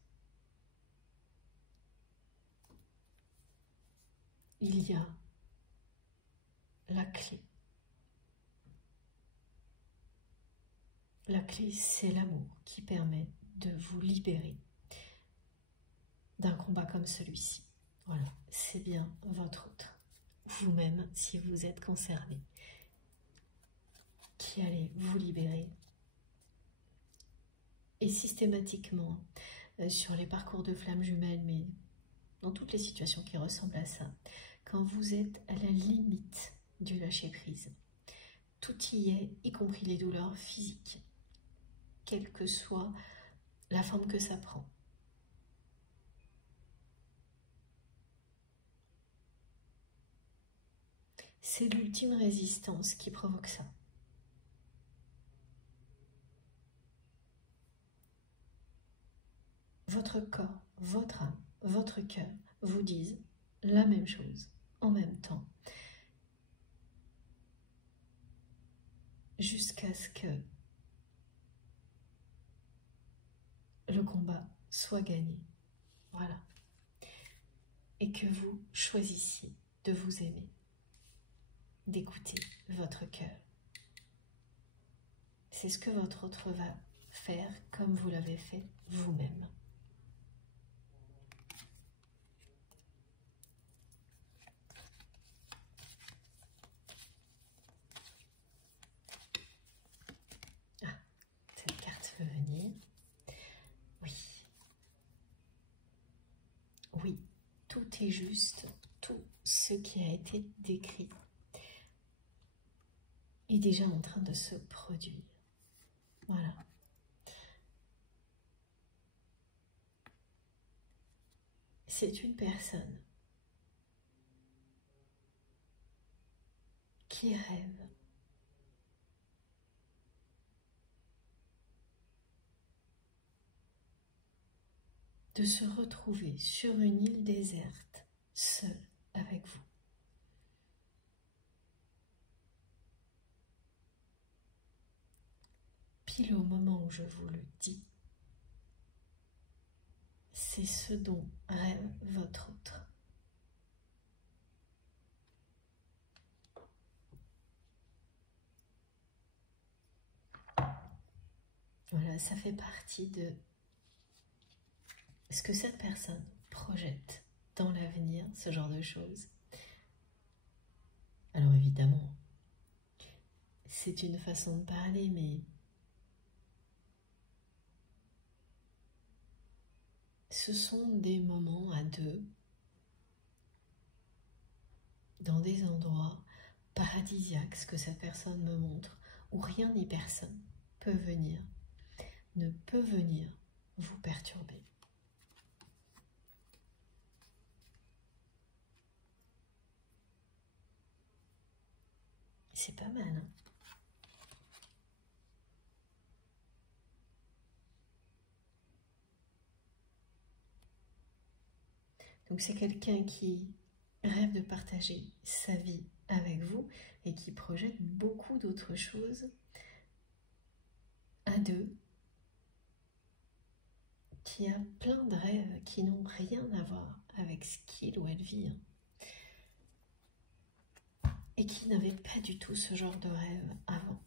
Il y a la clé. La clé, c'est l'amour qui permet de vous libérer d'un combat comme celui-ci. Voilà, c'est bien votre autre, vous-même, si vous êtes concerné, qui allez vous libérer. Et systématiquement, sur les parcours de flammes jumelles, mais dans toutes les situations qui ressemblent à ça, quand vous êtes à la limite du lâcher-prise, tout y est, y compris les douleurs physiques, quelle que soit la forme que ça prend. C'est l'ultime résistance qui provoque ça. Votre corps, votre âme, votre cœur vous disent la même chose en même temps, jusqu'à ce que le combat soit gagné. Voilà. Et que vous choisissiez de vous aimer, d'écouter votre cœur. C'est ce que votre autre va faire comme vous l'avez fait vous-même. Ah, cette carte veut venir. Oui. Oui, tout est juste, tout ce qui a été décrit est déjà en train de se produire. Voilà. C'est une personne qui rêve de se retrouver sur une île déserte, seule avec vous. Pile au moment où je vous le dis, c'est ce dont rêve votre autre. Voilà, ça fait partie de ce que cette personne projette dans l'avenir, ce genre de choses. Alors évidemment, c'est une façon de parler, mais ce sont des moments à deux, dans des endroits paradisiaques, ce que cette personne me montre, où rien ni personne ne peut venir vous perturber. C'est pas mal, hein? Donc c'est quelqu'un qui rêve de partager sa vie avec vous et qui projette beaucoup d'autres choses à deux, qui a plein de rêves qui n'ont rien à voir avec ce qu'il ou elle vit. et qui n'avait pas du tout ce genre de rêve avant.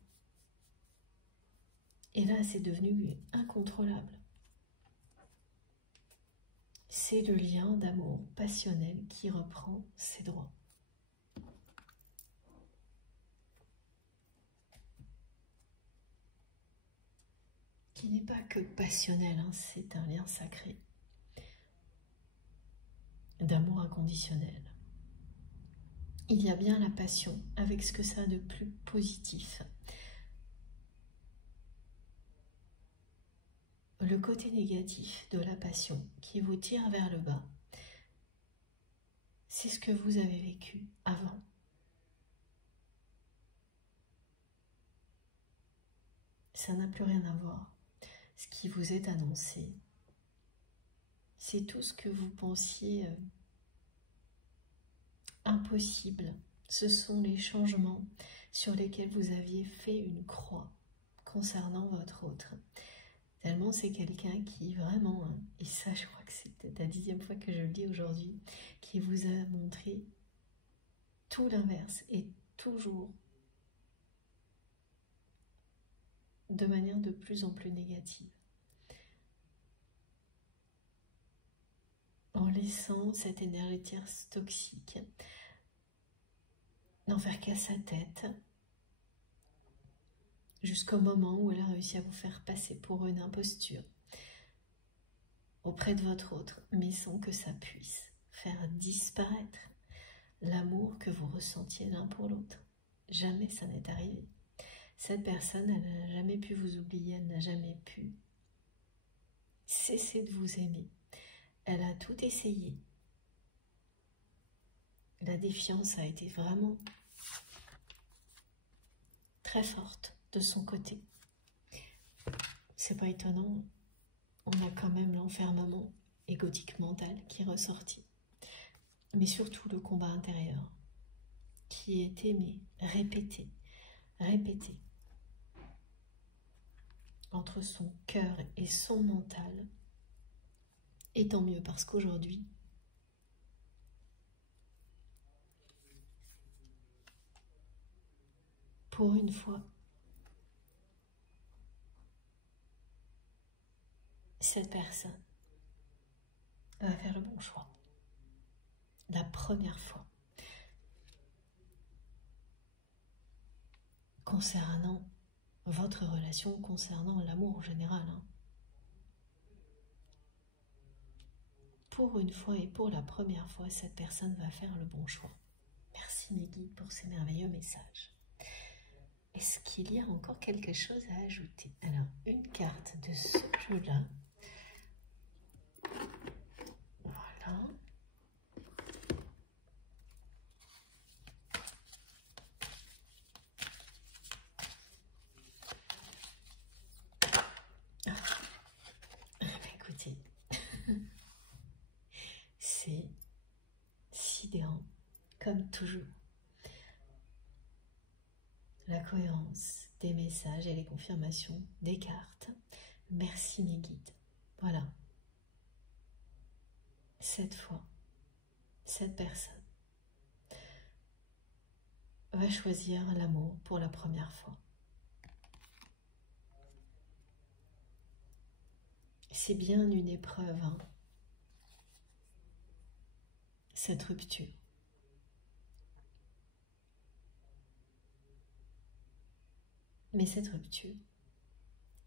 Et là, c'est devenu incontrôlable. C'est le lien d'amour passionnel qui reprend ses droits. Qui n'est pas que passionnel, hein, c'est un lien sacré, d'amour inconditionnel. Il y a bien la passion avec ce que ça a de plus positif. Le côté négatif de la passion qui vous tire vers le bas, c'est ce que vous avez vécu avant. Ça n'a plus rien à voir. Ce qui vous est annoncé, c'est tout ce que vous pensiez impossible. Ce sont les changements sur lesquels vous aviez fait une croix concernant votre autre. Tellement c'est quelqu'un qui vraiment, hein, et ça je crois que c'est peut-être la 10e fois que je le dis aujourd'hui, qui vous a montré tout l'inverse et toujours de manière de plus en plus négative. En laissant cette énergie toxique n'en faire qu'à sa tête, jusqu'au moment où elle a réussi à vous faire passer pour une imposture auprès de votre autre, mais sans que ça puisse faire disparaître l'amour que vous ressentiez l'un pour l'autre. Jamais ça n'est arrivé. Cette personne, elle n'a jamais pu vous oublier, elle n'a jamais pu cesser de vous aimer. Elle a tout essayé. La défiance a été vraiment très forte de son côté. C'est pas étonnant, on a quand même l'enfermement égotique mental qui est ressorti. Mais surtout le combat intérieur qui est aimé, répété, entre son cœur et son mental. Et tant mieux parce qu'aujourd'hui, pour une fois, cette personne va faire le bon choix. La première fois. Concernant votre relation, concernant l'amour en général. Hein. Pour une fois et pour la première fois, cette personne va faire le bon choix. Merci mes guides pour ces merveilleux messages. Est-ce qu'il y a encore quelque chose à ajouter? Alors, une carte de ce jeu-là. Voilà. Écoutez, c'est sidérant, comme toujours. La cohérence des messages et les confirmations des cartes. Merci mes guides. Voilà. Cette fois, cette personne va choisir l'amour pour la première fois. C'est bien une épreuve, hein, cette rupture. Mais cette rupture,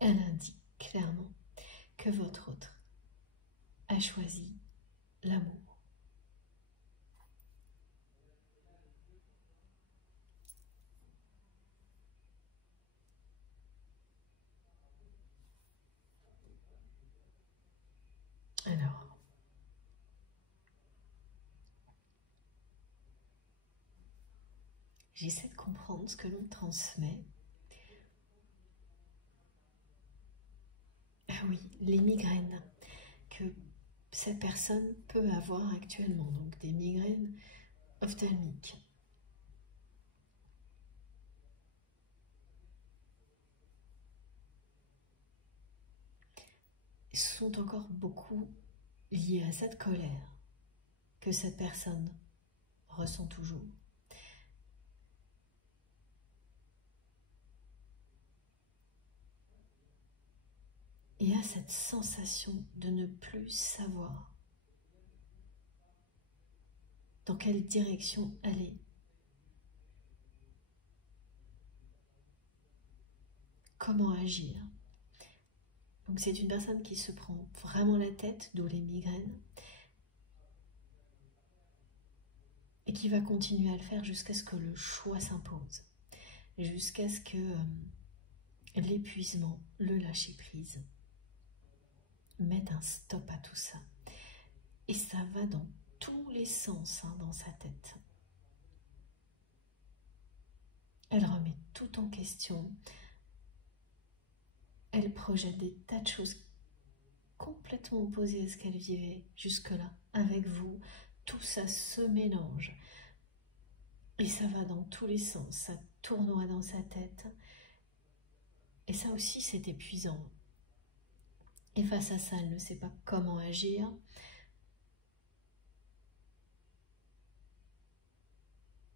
elle indique clairement que votre autre a choisi l'amour. Alors, j'essaie de comprendre ce que l'on transmet. Ah oui, les migraines que cette personne peut avoir actuellement, donc des migraines ophtalmiques. Sont encore beaucoup liés à cette colère que cette personne ressent toujours. et a cette sensation de ne plus savoir dans quelle direction aller. Comment agir? Donc c'est une personne qui se prend vraiment la tête, d'où les migraines, et qui va continuer à le faire jusqu'à ce que le choix s'impose, jusqu'à ce que l'épuisement, le lâcher-prise, mette un stop à tout ça. Et ça va dans tous les sens dans sa tête. Elle remet tout en question. Elle projette des tas de choses complètement opposées à ce qu'elle vivait jusque-là. Avec vous, tout ça se mélange. Et ça va dans tous les sens. Ça tournoie dans sa tête. Et ça aussi, c'est épuisant. Et face à ça, elle ne sait pas comment agir.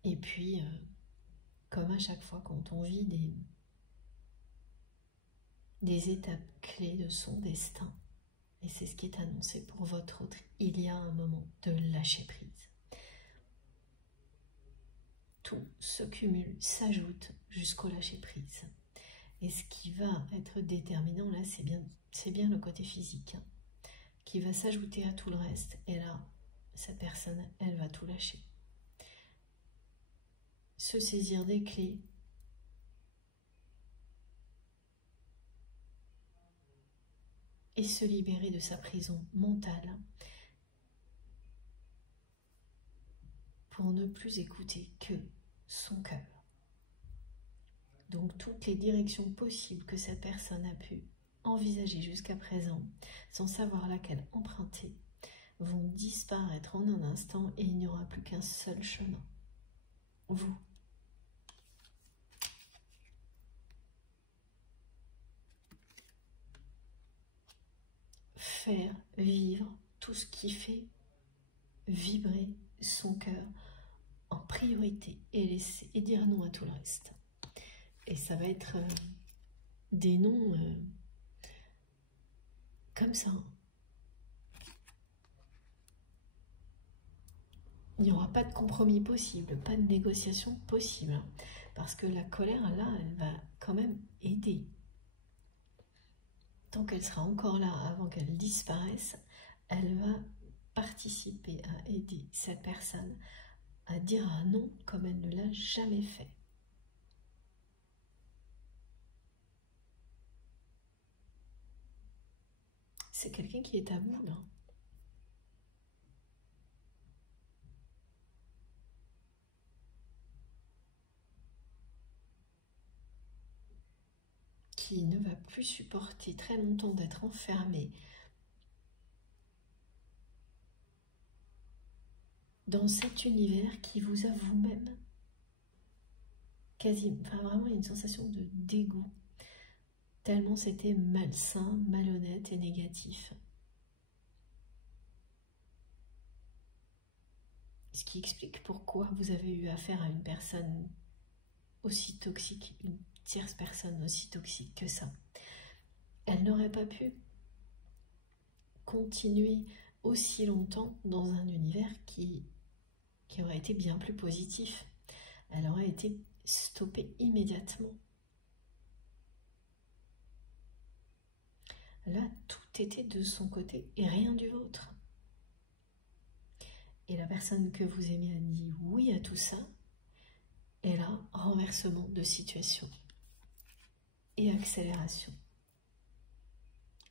Et puis, comme à chaque fois quand on vit des étapes clés de son destin, et c'est ce qui est annoncé pour votre autre, il y a un moment de lâcher prise. Tout se cumule, s'ajoute jusqu'au lâcher prise. Et ce qui va être déterminant là, c'est bien le côté physique, qui va s'ajouter à tout le reste. Et là, cette personne, elle va tout lâcher. Se saisir des clés, et se libérer de sa prison mentale pour ne plus écouter que son cœur. Donc toutes les directions possibles que cette personne a pu envisager jusqu'à présent, sans savoir laquelle emprunter, vont disparaître en un instant et il n'y aura plus qu'un seul chemin. Vous. Faire vivre tout ce qui fait vibrer son cœur en priorité et dire non à tout le reste. Et ça va être des noms comme ça. Il n'y aura pas de compromis possible, pas de négociation possible. Parce que la colère, là, elle va quand même aider. Tant qu'elle sera encore là, avant qu'elle disparaisse, elle va participer à aider cette personne à dire un non comme elle ne l'a jamais fait. C'est quelqu'un qui est à bout, là. Qui ne va plus supporter très longtemps d'être enfermé dans cet univers qui vous a vous-même vraiment une sensation de dégoût, tellement c'était malsain, malhonnête et négatif. Ce qui explique pourquoi vous avez eu affaire à une personne aussi toxique, une tierce personne aussi toxique que ça. Elle n'aurait pas pu continuer aussi longtemps dans un univers qui aurait été bien plus positif. Elle aurait été stoppée immédiatement. Là, tout était de son côté et rien du vôtre. Et la personne que vous aimez a dit oui à tout ça. Et là, renversement de situation et accélération.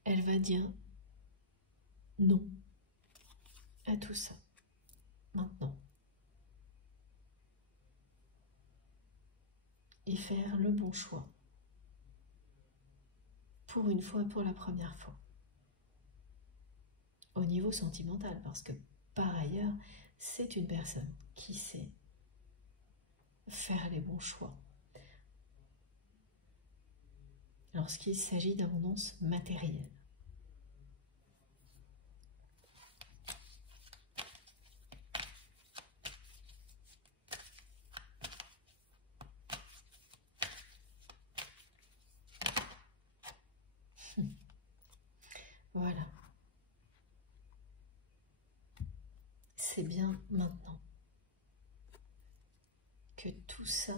Elle va dire non à tout ça, maintenant. Et faire le bon choix. Pour une fois, pour la première fois. Au niveau sentimental, parce que par ailleurs, c'est une personne qui sait faire les bons choix. Lorsqu'il s'agit d'abondance matérielle. Voilà. C'est bien maintenant que tout ça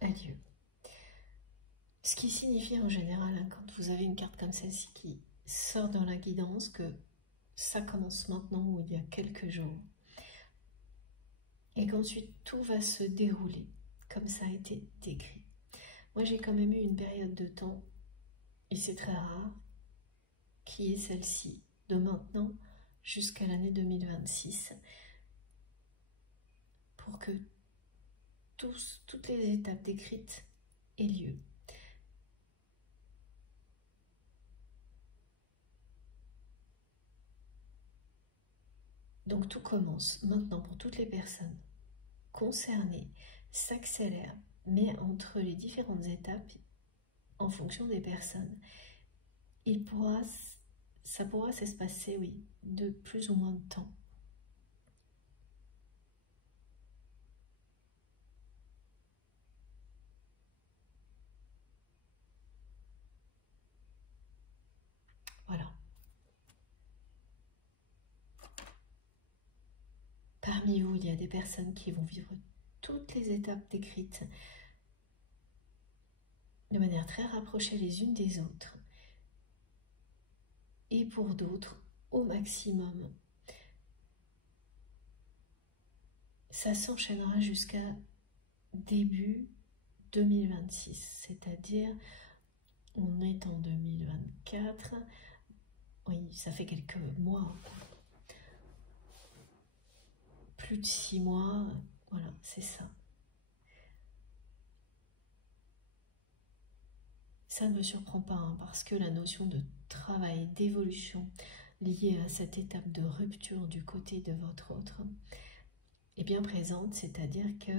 a lieu. Ce qui signifie en général, hein, quand vous avez une carte comme celle-ci qui sort dans la guidance, que ça commence maintenant ou il y a quelques jours. Et qu'ensuite tout va se dérouler comme ça a été décrit. Moi j'ai quand même eu une période de temps, et c'est très rare, qui est celle-ci, de maintenant jusqu'à l'année 2026, pour que toutes les étapes décrites aient lieu. Donc tout commence maintenant pour toutes les personnes concernées, s'accélère, mais entre les différentes étapes, en fonction des personnes, ça pourra s'espacer, oui, de plus ou moins de temps. Voilà. Parmi vous, il y a des personnes qui vont vivre toutes les étapes décrites de manière très rapprochée les unes des autres. Et pour d'autres, au maximum, ça s'enchaînera jusqu'à début 2026, c'est-à-dire on est en 2024, oui, ça fait quelques mois, plus de 6 mois, voilà, c'est ça. Ça ne me surprend pas, hein, parce que la notion de travail, d'évolution liée à cette étape de rupture du côté de votre autre est bien présente, c'est-à-dire que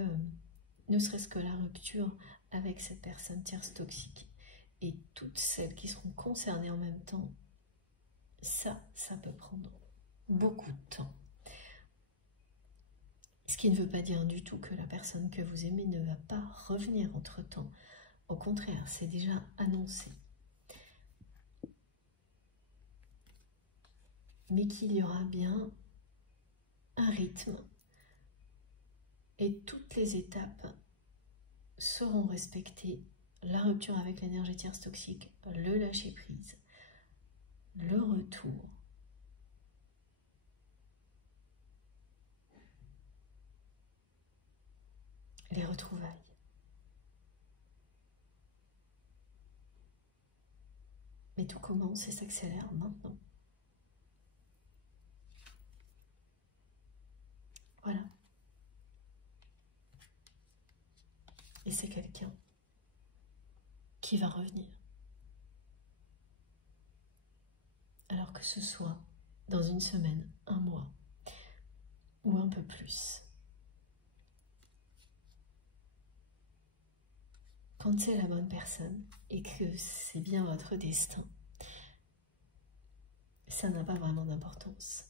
ne serait-ce que la rupture avec cette personne tierce toxique et toutes celles qui seront concernées en même temps, ça peut prendre beaucoup de temps. Ce qui ne veut pas dire du tout que la personne que vous aimez ne va pas revenir entre-temps. Au contraire, c'est déjà annoncé. Mais qu'il y aura bien un rythme et toutes les étapes seront respectées. La rupture avec l'énergie tierce toxique, le lâcher-prise, le retour, les retrouvailles. Mais tout commence et s'accélère maintenant. Voilà. Et c'est quelqu'un qui va revenir. Alors que ce soit dans une semaine, un mois ou un peu plus. Quand c'est la bonne personne et que c'est bien votre destin, ça n'a pas vraiment d'importance.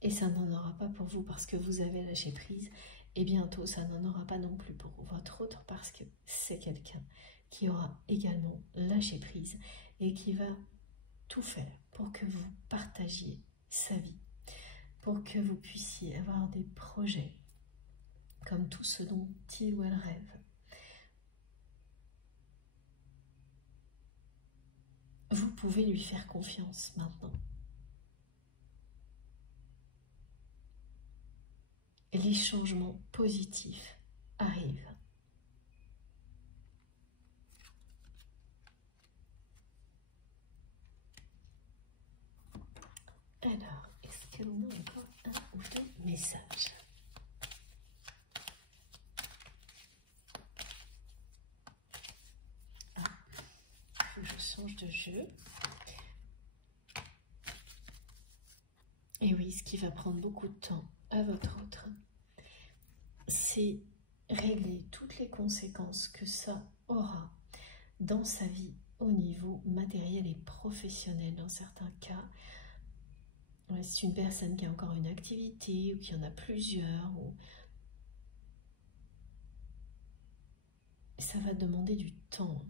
Et ça n'en aura pas pour vous parce que vous avez lâché prise. Et bientôt, ça n'en aura pas non plus pour votre autre parce que c'est quelqu'un qui aura également lâché prise et qui va tout faire pour que vous partagiez sa vie, pour que vous puissiez avoir des projets comme tout ce dont il ou elle rêve. Vous pouvez lui faire confiance maintenant. Et les changements positifs arrivent. Alors, est-ce que l'on a encore un ou deux messages? Ah, il faut que je change de jeu. Et oui, ce qui va prendre beaucoup de temps à votre autre, c'est régler toutes les conséquences que ça aura dans sa vie au niveau matériel et professionnel dans certains cas. C'est une personne qui a encore une activité ou qui en a plusieurs. Ça va demander du temps.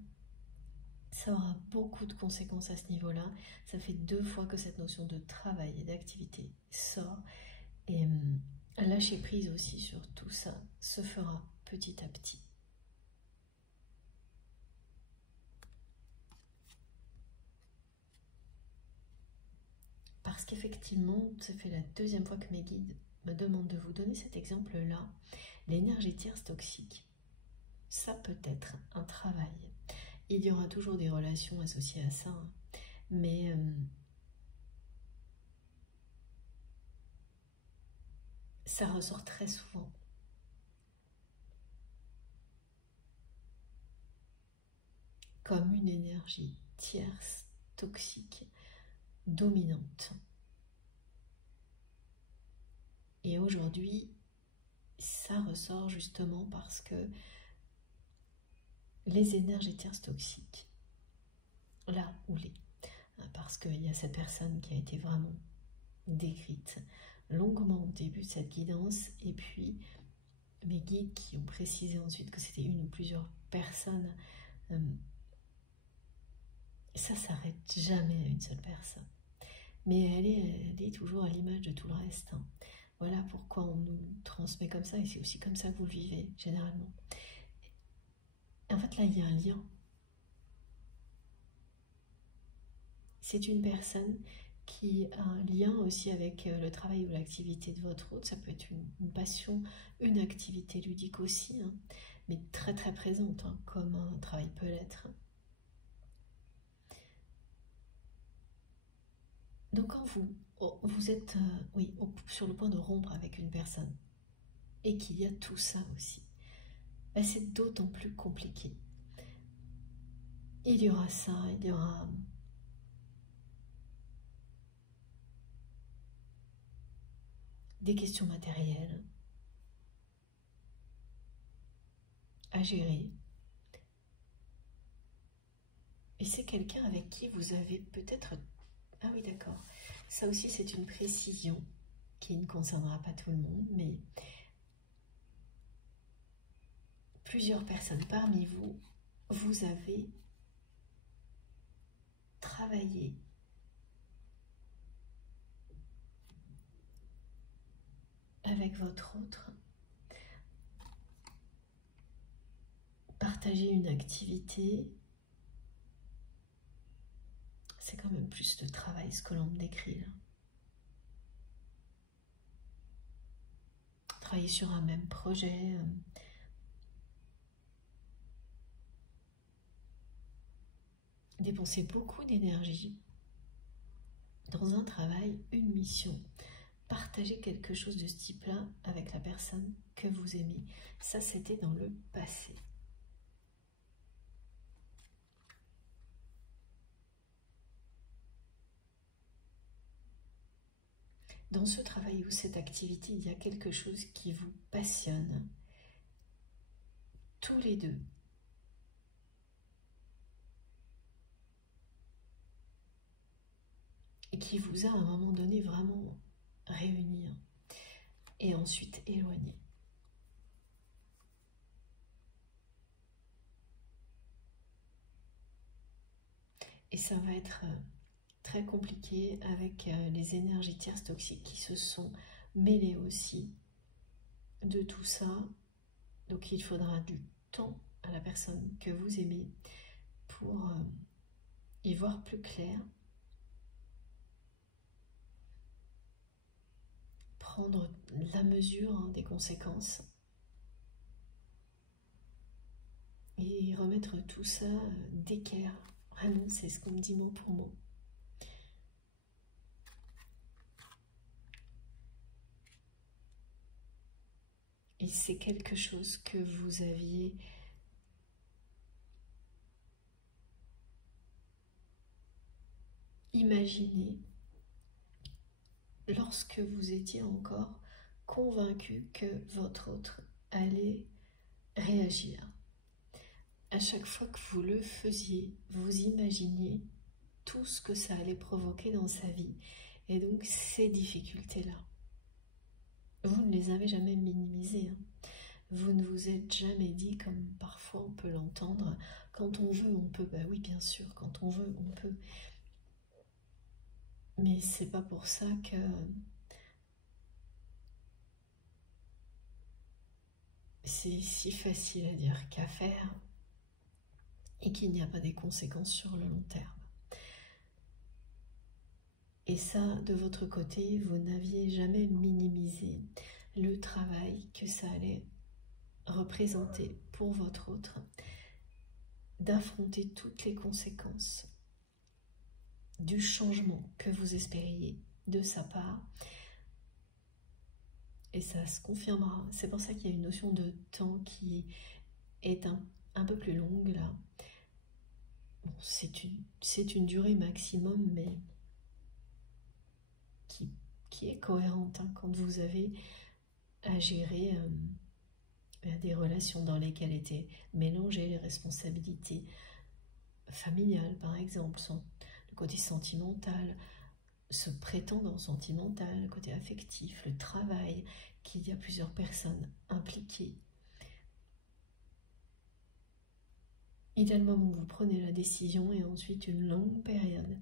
Ça aura beaucoup de conséquences à ce niveau-là. Ça fait 2 fois que cette notion de travail et d'activité sort. Et lâcher prise aussi sur tout ça se fera petit à petit. Parce qu'effectivement, ça fait la 2e fois que mes guides me demandent de vous donner cet exemple-là. L'énergie tierce toxique, ça peut être un travail. Il y aura toujours des relations associées à ça, hein. Mais ça ressort très souvent. Comme une énergie tierce, toxique, dominante. Et aujourd'hui, ça ressort justement parce que les énergies tierces toxiques, là où les... Parce qu'il y a cette personne qui a été vraiment décrite longuement au début de cette guidance, et puis mes guides qui ont précisé ensuite que c'était une ou plusieurs personnes. Ça s'arrête jamais à une seule personne. Mais elle est toujours à l'image de tout le reste, hein. Voilà pourquoi on nous transmet comme ça, et c'est aussi comme ça que vous le vivez, généralement. Et en fait, là, il y a un lien. C'est une personne qui a un lien aussi avec le travail ou l'activité de votre hôte. Ça peut être une passion, une activité ludique aussi, hein, mais très très présente, hein, comme un travail peut l'être. Donc quand vous êtes oui, sur le point de rompre avec une personne, et qu'il y a tout ça aussi, ben c'est d'autant plus compliqué. Il y aura ça, il y aura des questions matérielles à gérer. Et c'est quelqu'un avec qui vous avez peut-être... Ah oui, d'accord. Ça aussi, c'est une précision qui ne concernera pas tout le monde, mais plusieurs personnes parmi vous, vous avez travaillé avec votre autre, partagé une activité. C'est quand même plus de travail ce que l'on me décrit là. Travailler sur un même projet, dépenser beaucoup d'énergie dans un travail, une mission, partager quelque chose de ce type-là avec la personne que vous aimez. Ça, c'était dans le passé. Dans ce travail ou cette activité, il y a quelque chose qui vous passionne, tous les deux. Et qui vous a à un moment donné vraiment réunis et ensuite éloignés. Et ça va être très compliqué avec les énergies tierces toxiques qui se sont mêlées aussi de tout ça. Donc il faudra du temps à la personne que vous aimez pour y voir plus clair, prendre la mesure des conséquences et remettre tout ça d'équerre. Vraiment, c'est ce qu'on me dit mot pour mot. Et c'est quelque chose que vous aviez imaginé lorsque vous étiez encore convaincu que votre autre allait réagir. À chaque fois que vous le faisiez, vous imaginiez tout ce que ça allait provoquer dans sa vie. Et donc ces difficultés-là, vous ne les avez jamais minimisées, hein. Vous ne vous êtes jamais dit, comme parfois on peut l'entendre, Quand on veut, on peut. Bah oui, bien sûr, quand on veut, on peut. Mais c'est pas pour ça que c'est si facile à dire qu'à faire et qu'il n'y a pas des conséquences sur le long terme. Et ça, de votre côté, vous n'aviez jamais minimisé le travail que ça allait représenter pour votre autre, d'affronter toutes les conséquences du changement que vous espériez de sa part. Et ça se confirmera. C'est pour ça qu'il y a une notion de temps qui est un peu plus longue là. Bon, c'est une durée maximum, mais qui est cohérente hein, quand vous avez à gérer des relations dans lesquelles étaient mélangées les responsabilités familiales, par exemple, le côté sentimental, ce prétendant sentimental, le côté affectif, le travail, qu'il y a plusieurs personnes impliquées. Idéalement, vous prenez la décision et ensuite une longue période,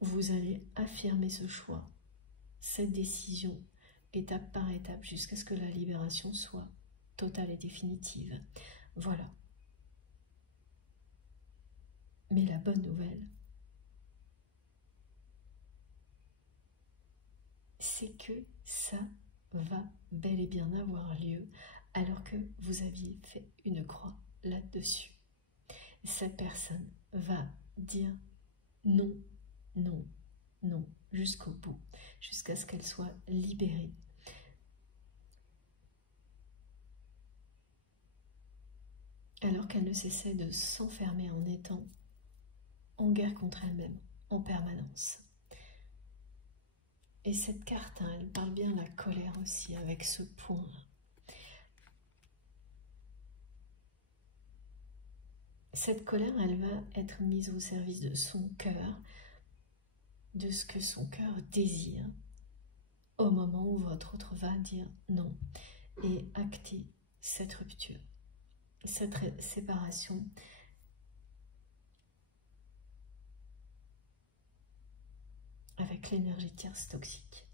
vous allez affirmer ce choix, cette décision, étape par étape, jusqu'à ce que la libération soit totale et définitive. Voilà. Mais la bonne nouvelle, c'est que ça va bel et bien avoir lieu alors que vous aviez fait une croix là-dessus. Cette personne va dire non, non, non, jusqu'au bout, jusqu'à ce qu'elle soit libérée. Alors qu'elle ne cessait de s'enfermer en étant en guerre contre elle-même, en permanence. Et cette carte, hein, elle parle bien de la colère aussi, avec ce point. Cette colère, elle va être mise au service de son cœur, de ce que son cœur désire, au moment où votre autre va dire non, et acter cette rupture, cette séparation. Avec l'énergie tierce toxique.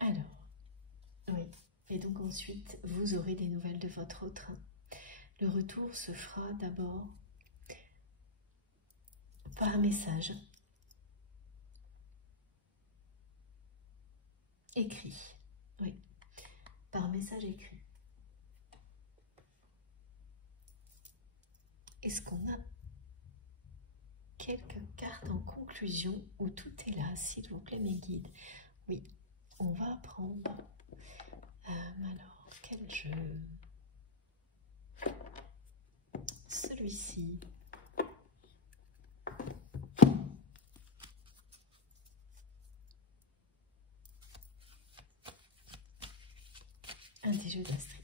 Alors, oui. Et donc ensuite, vous aurez des nouvelles de votre autre. Le retour se fera d'abord par message écrit. Oui, par message écrit. Est-ce qu'on a quelques cartes en conclusion où tout est là, s'il vous plaît, mes guides? Oui, on va prendre... alors, quel jeu? Celui-ci. Un des jeux d'Astrid.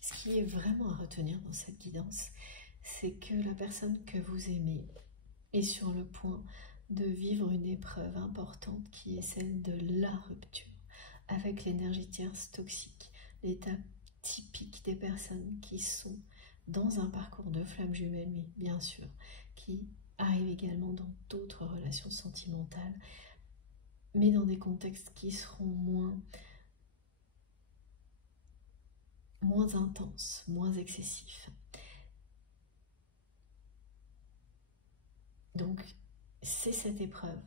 Ce qui est vraiment à retenir dans cette guidance, c'est que la personne que vous aimez est sur le point de vivre une épreuve importante qui est celle de la rupture avec l'énergie tierce toxique, l'état typique des personnes qui sont dans un parcours de flamme jumelle, mais bien sûr, qui arrivent également dans d'autres relations sentimentales, mais dans des contextes qui seront moins intenses, moins excessifs. Donc, c'est cette épreuve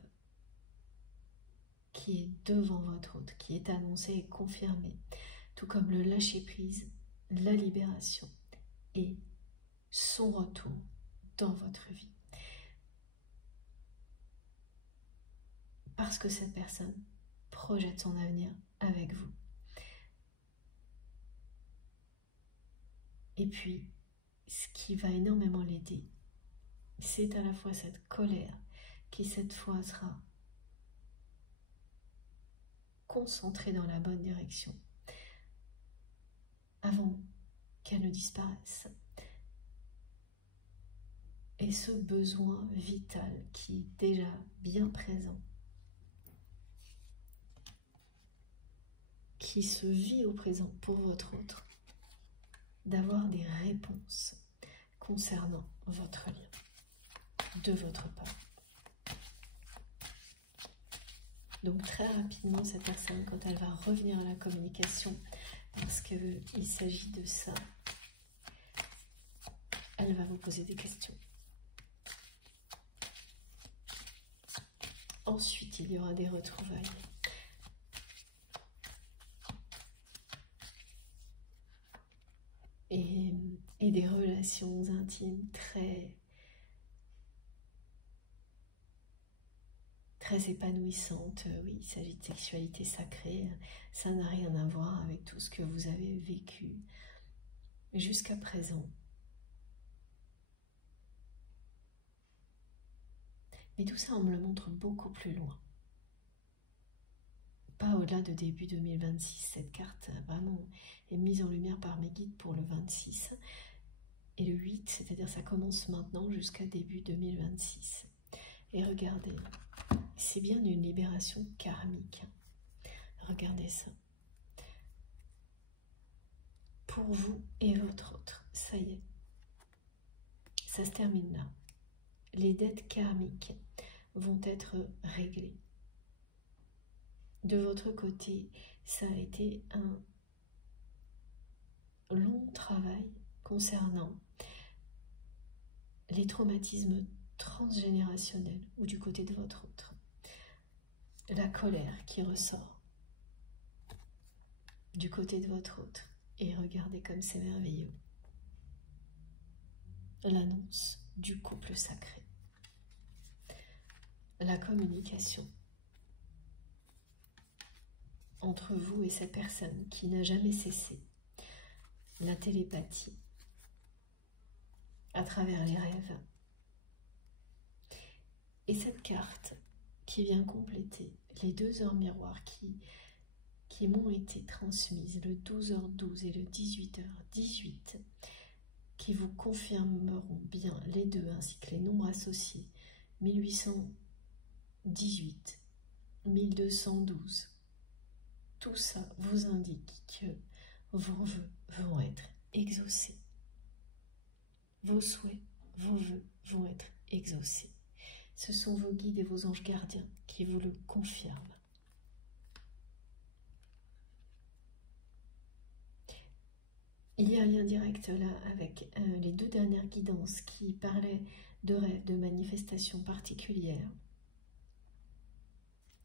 qui est devant votre hôte, qui est annoncée et confirmée, tout comme le lâcher-prise, la libération et son retour dans votre vie. Parce que cette personne projette son avenir avec vous. Et puis, ce qui va énormément l'aider, c'est à la fois cette colère qui cette fois sera concentrée dans la bonne direction. Avant qu'elle ne disparaisse. Et ce besoin vital qui est déjà bien présent, qui se vit au présent pour votre autre, d'avoir des réponses concernant votre lien, de votre part. Donc très rapidement, cette personne, quand elle va revenir à la communication, parce qu'il s'agit de ça, elle va vous poser des questions. Ensuite, il y aura des retrouvailles. Et des relations intimes très épanouissantes. Oui, il s'agit de sexualité sacrée. Ça n'a rien à voir avec tout ce que vous avez vécu jusqu'à présent. Mais tout ça, on me le montre beaucoup plus loin. Pas au-delà de début 2026. Cette carte vraiment est mise en lumière par mes guides pour le 26 et le 8, c'est-à-dire ça commence maintenant jusqu'à début 2026. Et regardez, c'est bien une libération karmique. Regardez ça. Pour vous et votre autre, ça y est. Ça se termine là. Les dettes karmiques vont être réglées. De votre côté, ça a été un long travail concernant les traumatismes transgénérationnels ou du côté de votre autre. La colère qui ressort du côté de votre autre. Et regardez comme c'est merveilleux. L'annonce du couple sacré. La communication entre vous et cette personne qui n'a jamais cessé. La télépathie à travers les rêves. Et cette carte qui vient compléter les 2 heures miroirs qui m'ont été transmises, le 12h12 et le 18h18, qui vous confirmeront bien les deux, ainsi que les nombres associés, 1818, 1212. Tout ça vous indique que vos vœux vont être exaucés. Vos souhaits, vos vœux vont être exaucés. Ce sont vos guides et vos anges gardiens qui vous le confirment. Il y a un lien direct là avec les 2 dernières guidances qui parlaient de rêves, de manifestations particulières.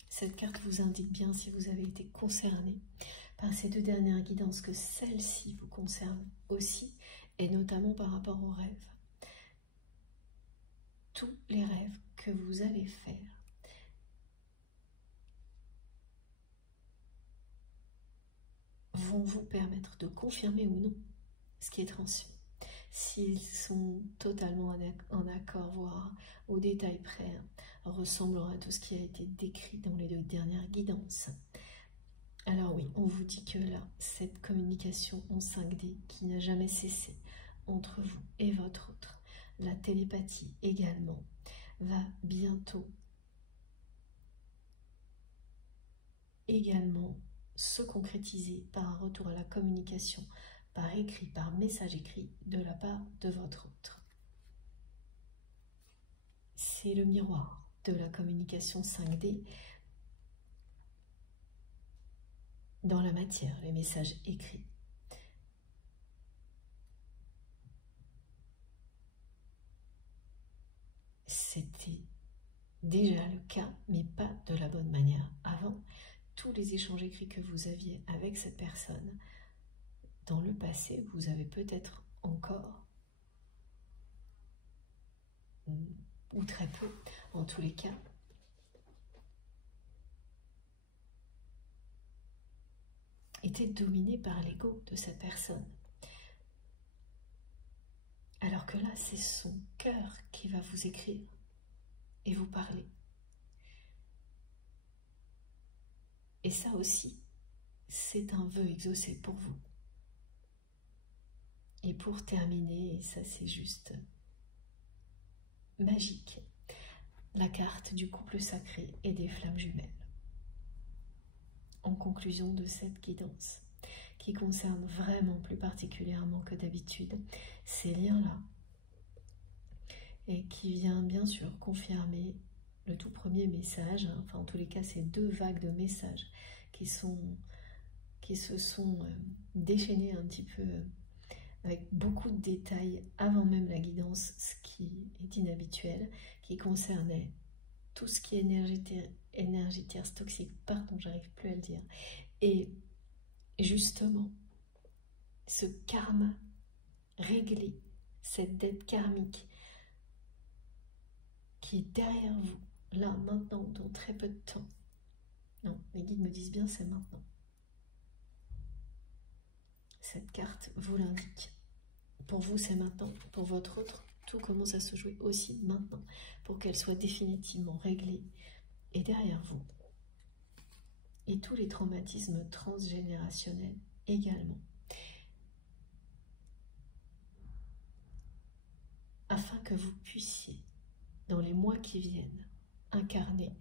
Cette carte vous indique bien, si vous avez été concerné par ces 2 dernières guidances, que celle-ci vous concerne aussi, et notamment par rapport aux rêves. Tous les rêves que vous allez faire vont vous permettre de confirmer ou non ce qui est transmis. S'ils sont totalement en accord, voire au détail près, ressemblant à tout ce qui a été décrit dans les 2 dernières guidances. Alors oui, on vous dit que là, cette communication en 5D qui n'a jamais cessé entre vous et votre autre, la télépathie également, va bientôt également se concrétiser par un retour à la communication par écrit, par message écrit de la part de votre autre. C'est le miroir de la communication 5D dans la matière, les messages écrits. C'était déjà le cas, mais pas de la bonne manière. Avant, tous les échanges écrits que vous aviez avec cette personne, dans le passé, vous avez peut-être encore, ou très peu, en tous les cas, été dominé par l'ego de cette personne. Alors que là, c'est son cœur qui va vous écrire et vous parler. Et ça aussi, c'est un vœu exaucé pour vous. Et pour terminer, et ça c'est juste magique, la carte du couple sacré et des flammes jumelles. En conclusion de cette guidance, qui concerne vraiment plus particulièrement que d'habitude ces liens-là, et qui vient bien sûr confirmer le tout premier message, enfin en tous les cas ces deux vagues de messages qui se sont déchaînés un petit peu avec beaucoup de détails avant même la guidance, ce qui est inhabituel, qui concernait tout ce qui est énergie tierce toxique, pardon, j'arrive plus à le dire, et justement, ce karma réglé, cette dette karmique qui est derrière vous, là, maintenant, dans très peu de temps. Non, les guides me disent bien, c'est maintenant. Cette carte vous l'indique. Pour vous, c'est maintenant. Pour votre autre, tout commence à se jouer aussi maintenant, pour qu'elle soit définitivement réglée et derrière vous. Et tous les traumatismes transgénérationnels également. Afin que vous puissiez, dans les mois qui viennent, incarner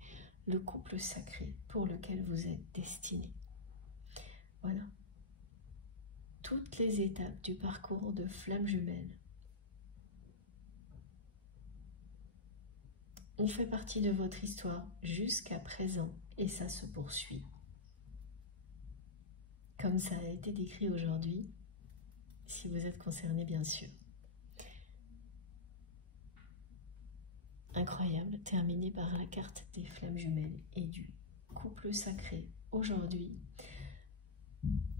le couple sacré pour lequel vous êtes destiné. Voilà. Toutes les étapes du parcours de flammes jumelles ont fait partie de votre histoire jusqu'à présent et ça se poursuit. Comme ça a été décrit aujourd'hui, si vous êtes concerné bien sûr. Incroyable, terminé par la carte des flammes jumelles et du couple sacré aujourd'hui.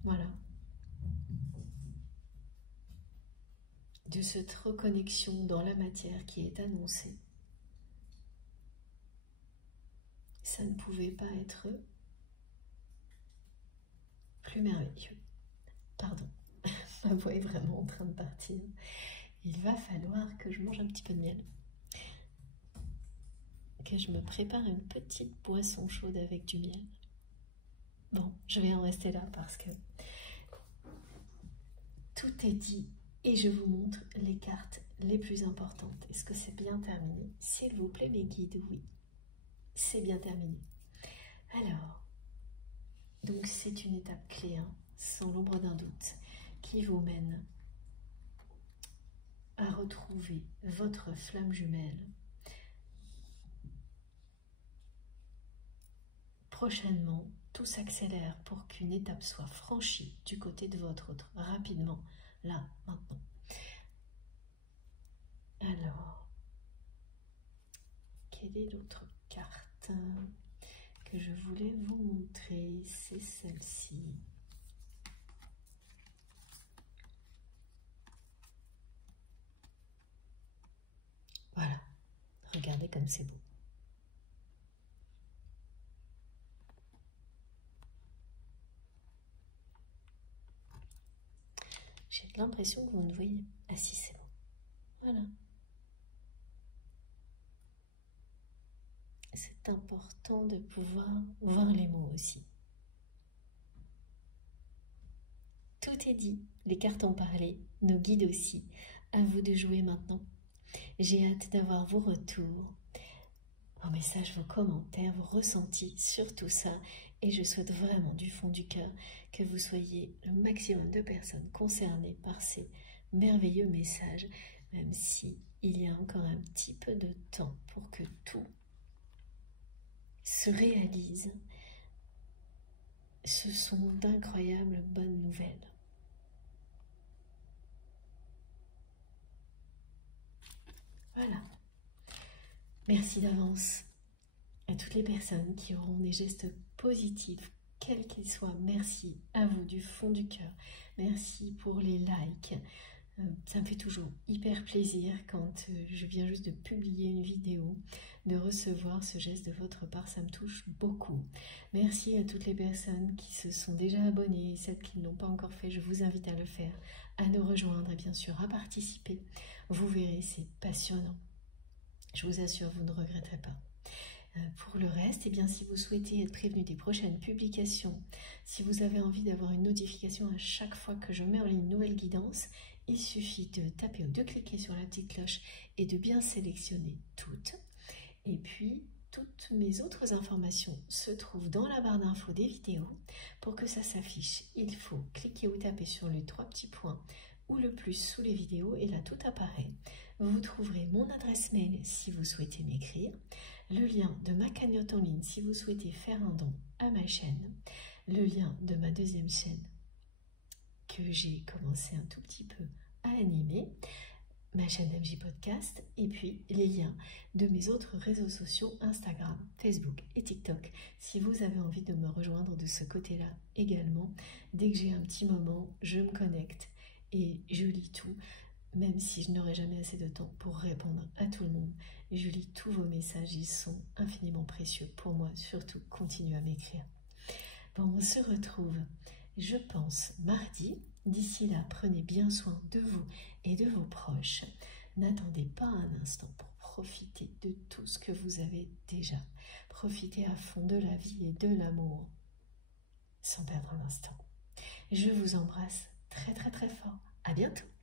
Voilà. De cette reconnexion dans la matière qui est annoncée. Ça ne pouvait pas être plus merveilleux. Pardon, ma voix est vraiment en train de partir. Il va falloir que je mange un petit peu de miel. Que je me prépare une petite boisson chaude avec du miel. Bon, je vais en rester là parce que tout est dit et je vous montre les cartes les plus importantes. Est-ce que c'est bien terminé? S'il vous plaît, mes guides, oui. C'est bien terminé. Alors, donc c'est une étape clé, hein, sans l'ombre d'un doute, qui vous mène à retrouver votre flamme jumelle. Prochainement, tout s'accélère pour qu'une étape soit franchie du côté de votre autre, rapidement, là, maintenant. Alors, quelle est l'autre carte que je voulais vous montrer? C'est celle-ci. Voilà, regardez comme c'est beau. J'ai l'impression que vous ne voyez. Ah si, c'est bon. Voilà. C'est important de pouvoir voir les mots aussi. Tout est dit, les cartes ont parlé, nos guides aussi. À vous de jouer maintenant. J'ai hâte d'avoir vos retours, vos messages, vos commentaires, vos ressentis sur tout ça. Et je souhaite vraiment du fond du cœur que vous soyez le maximum de personnes concernées par ces merveilleux messages, même si il y a encore un petit peu de temps pour que tout se réalise. Ce sont d'incroyables bonnes nouvelles. Voilà. Merci d'avance à toutes les personnes qui auront des gestes positifs, quels qu'ils soient. Merci à vous du fond du cœur. Merci pour les likes. Ça me fait toujours hyper plaisir quand je viens juste de publier une vidéo, de recevoir ce geste de votre part, ça me touche beaucoup. Merci à toutes les personnes qui se sont déjà abonnées et celles qui ne l'ont pas encore fait, je vous invite à le faire, à nous rejoindre et bien sûr à participer. Vous verrez, c'est passionnant. Je vous assure, vous ne regretterez pas. Pour le reste, eh bien, si vous souhaitez être prévenu des prochaines publications, si vous avez envie d'avoir une notification à chaque fois que je mets en ligne une nouvelle guidance, il suffit de taper ou de cliquer sur la petite cloche et de bien sélectionner toutes. Et puis, toutes mes autres informations se trouvent dans la barre d'infos des vidéos. Pour que ça s'affiche, il faut cliquer ou taper sur les 3 petits points ou le plus sous les vidéos et là tout apparaît. Vous trouverez mon adresse mail si vous souhaitez m'écrire, le lien de ma cagnotte en ligne si vous souhaitez faire un don à ma chaîne, le lien de ma deuxième chaîne que j'ai commencé un tout petit peu à animer, ma chaîne MJ Podcast, et puis les liens de mes autres réseaux sociaux, Instagram, Facebook et TikTok. Si vous avez envie de me rejoindre de ce côté-là également, dès que j'ai un petit moment, je me connecte et je lis tout, même si je n'aurai jamais assez de temps pour répondre à tout le monde. Je lis tous vos messages, ils sont infiniment précieux pour moi, surtout continuez à m'écrire. Bon, on se retrouve, je pense, mardi. D'ici là, prenez bien soin de vous et de vos proches. N'attendez pas un instant pour profiter de tout ce que vous avez déjà. Profitez à fond de la vie et de l'amour, sans perdre un instant. Je vous embrasse très très très fort. À bientôt.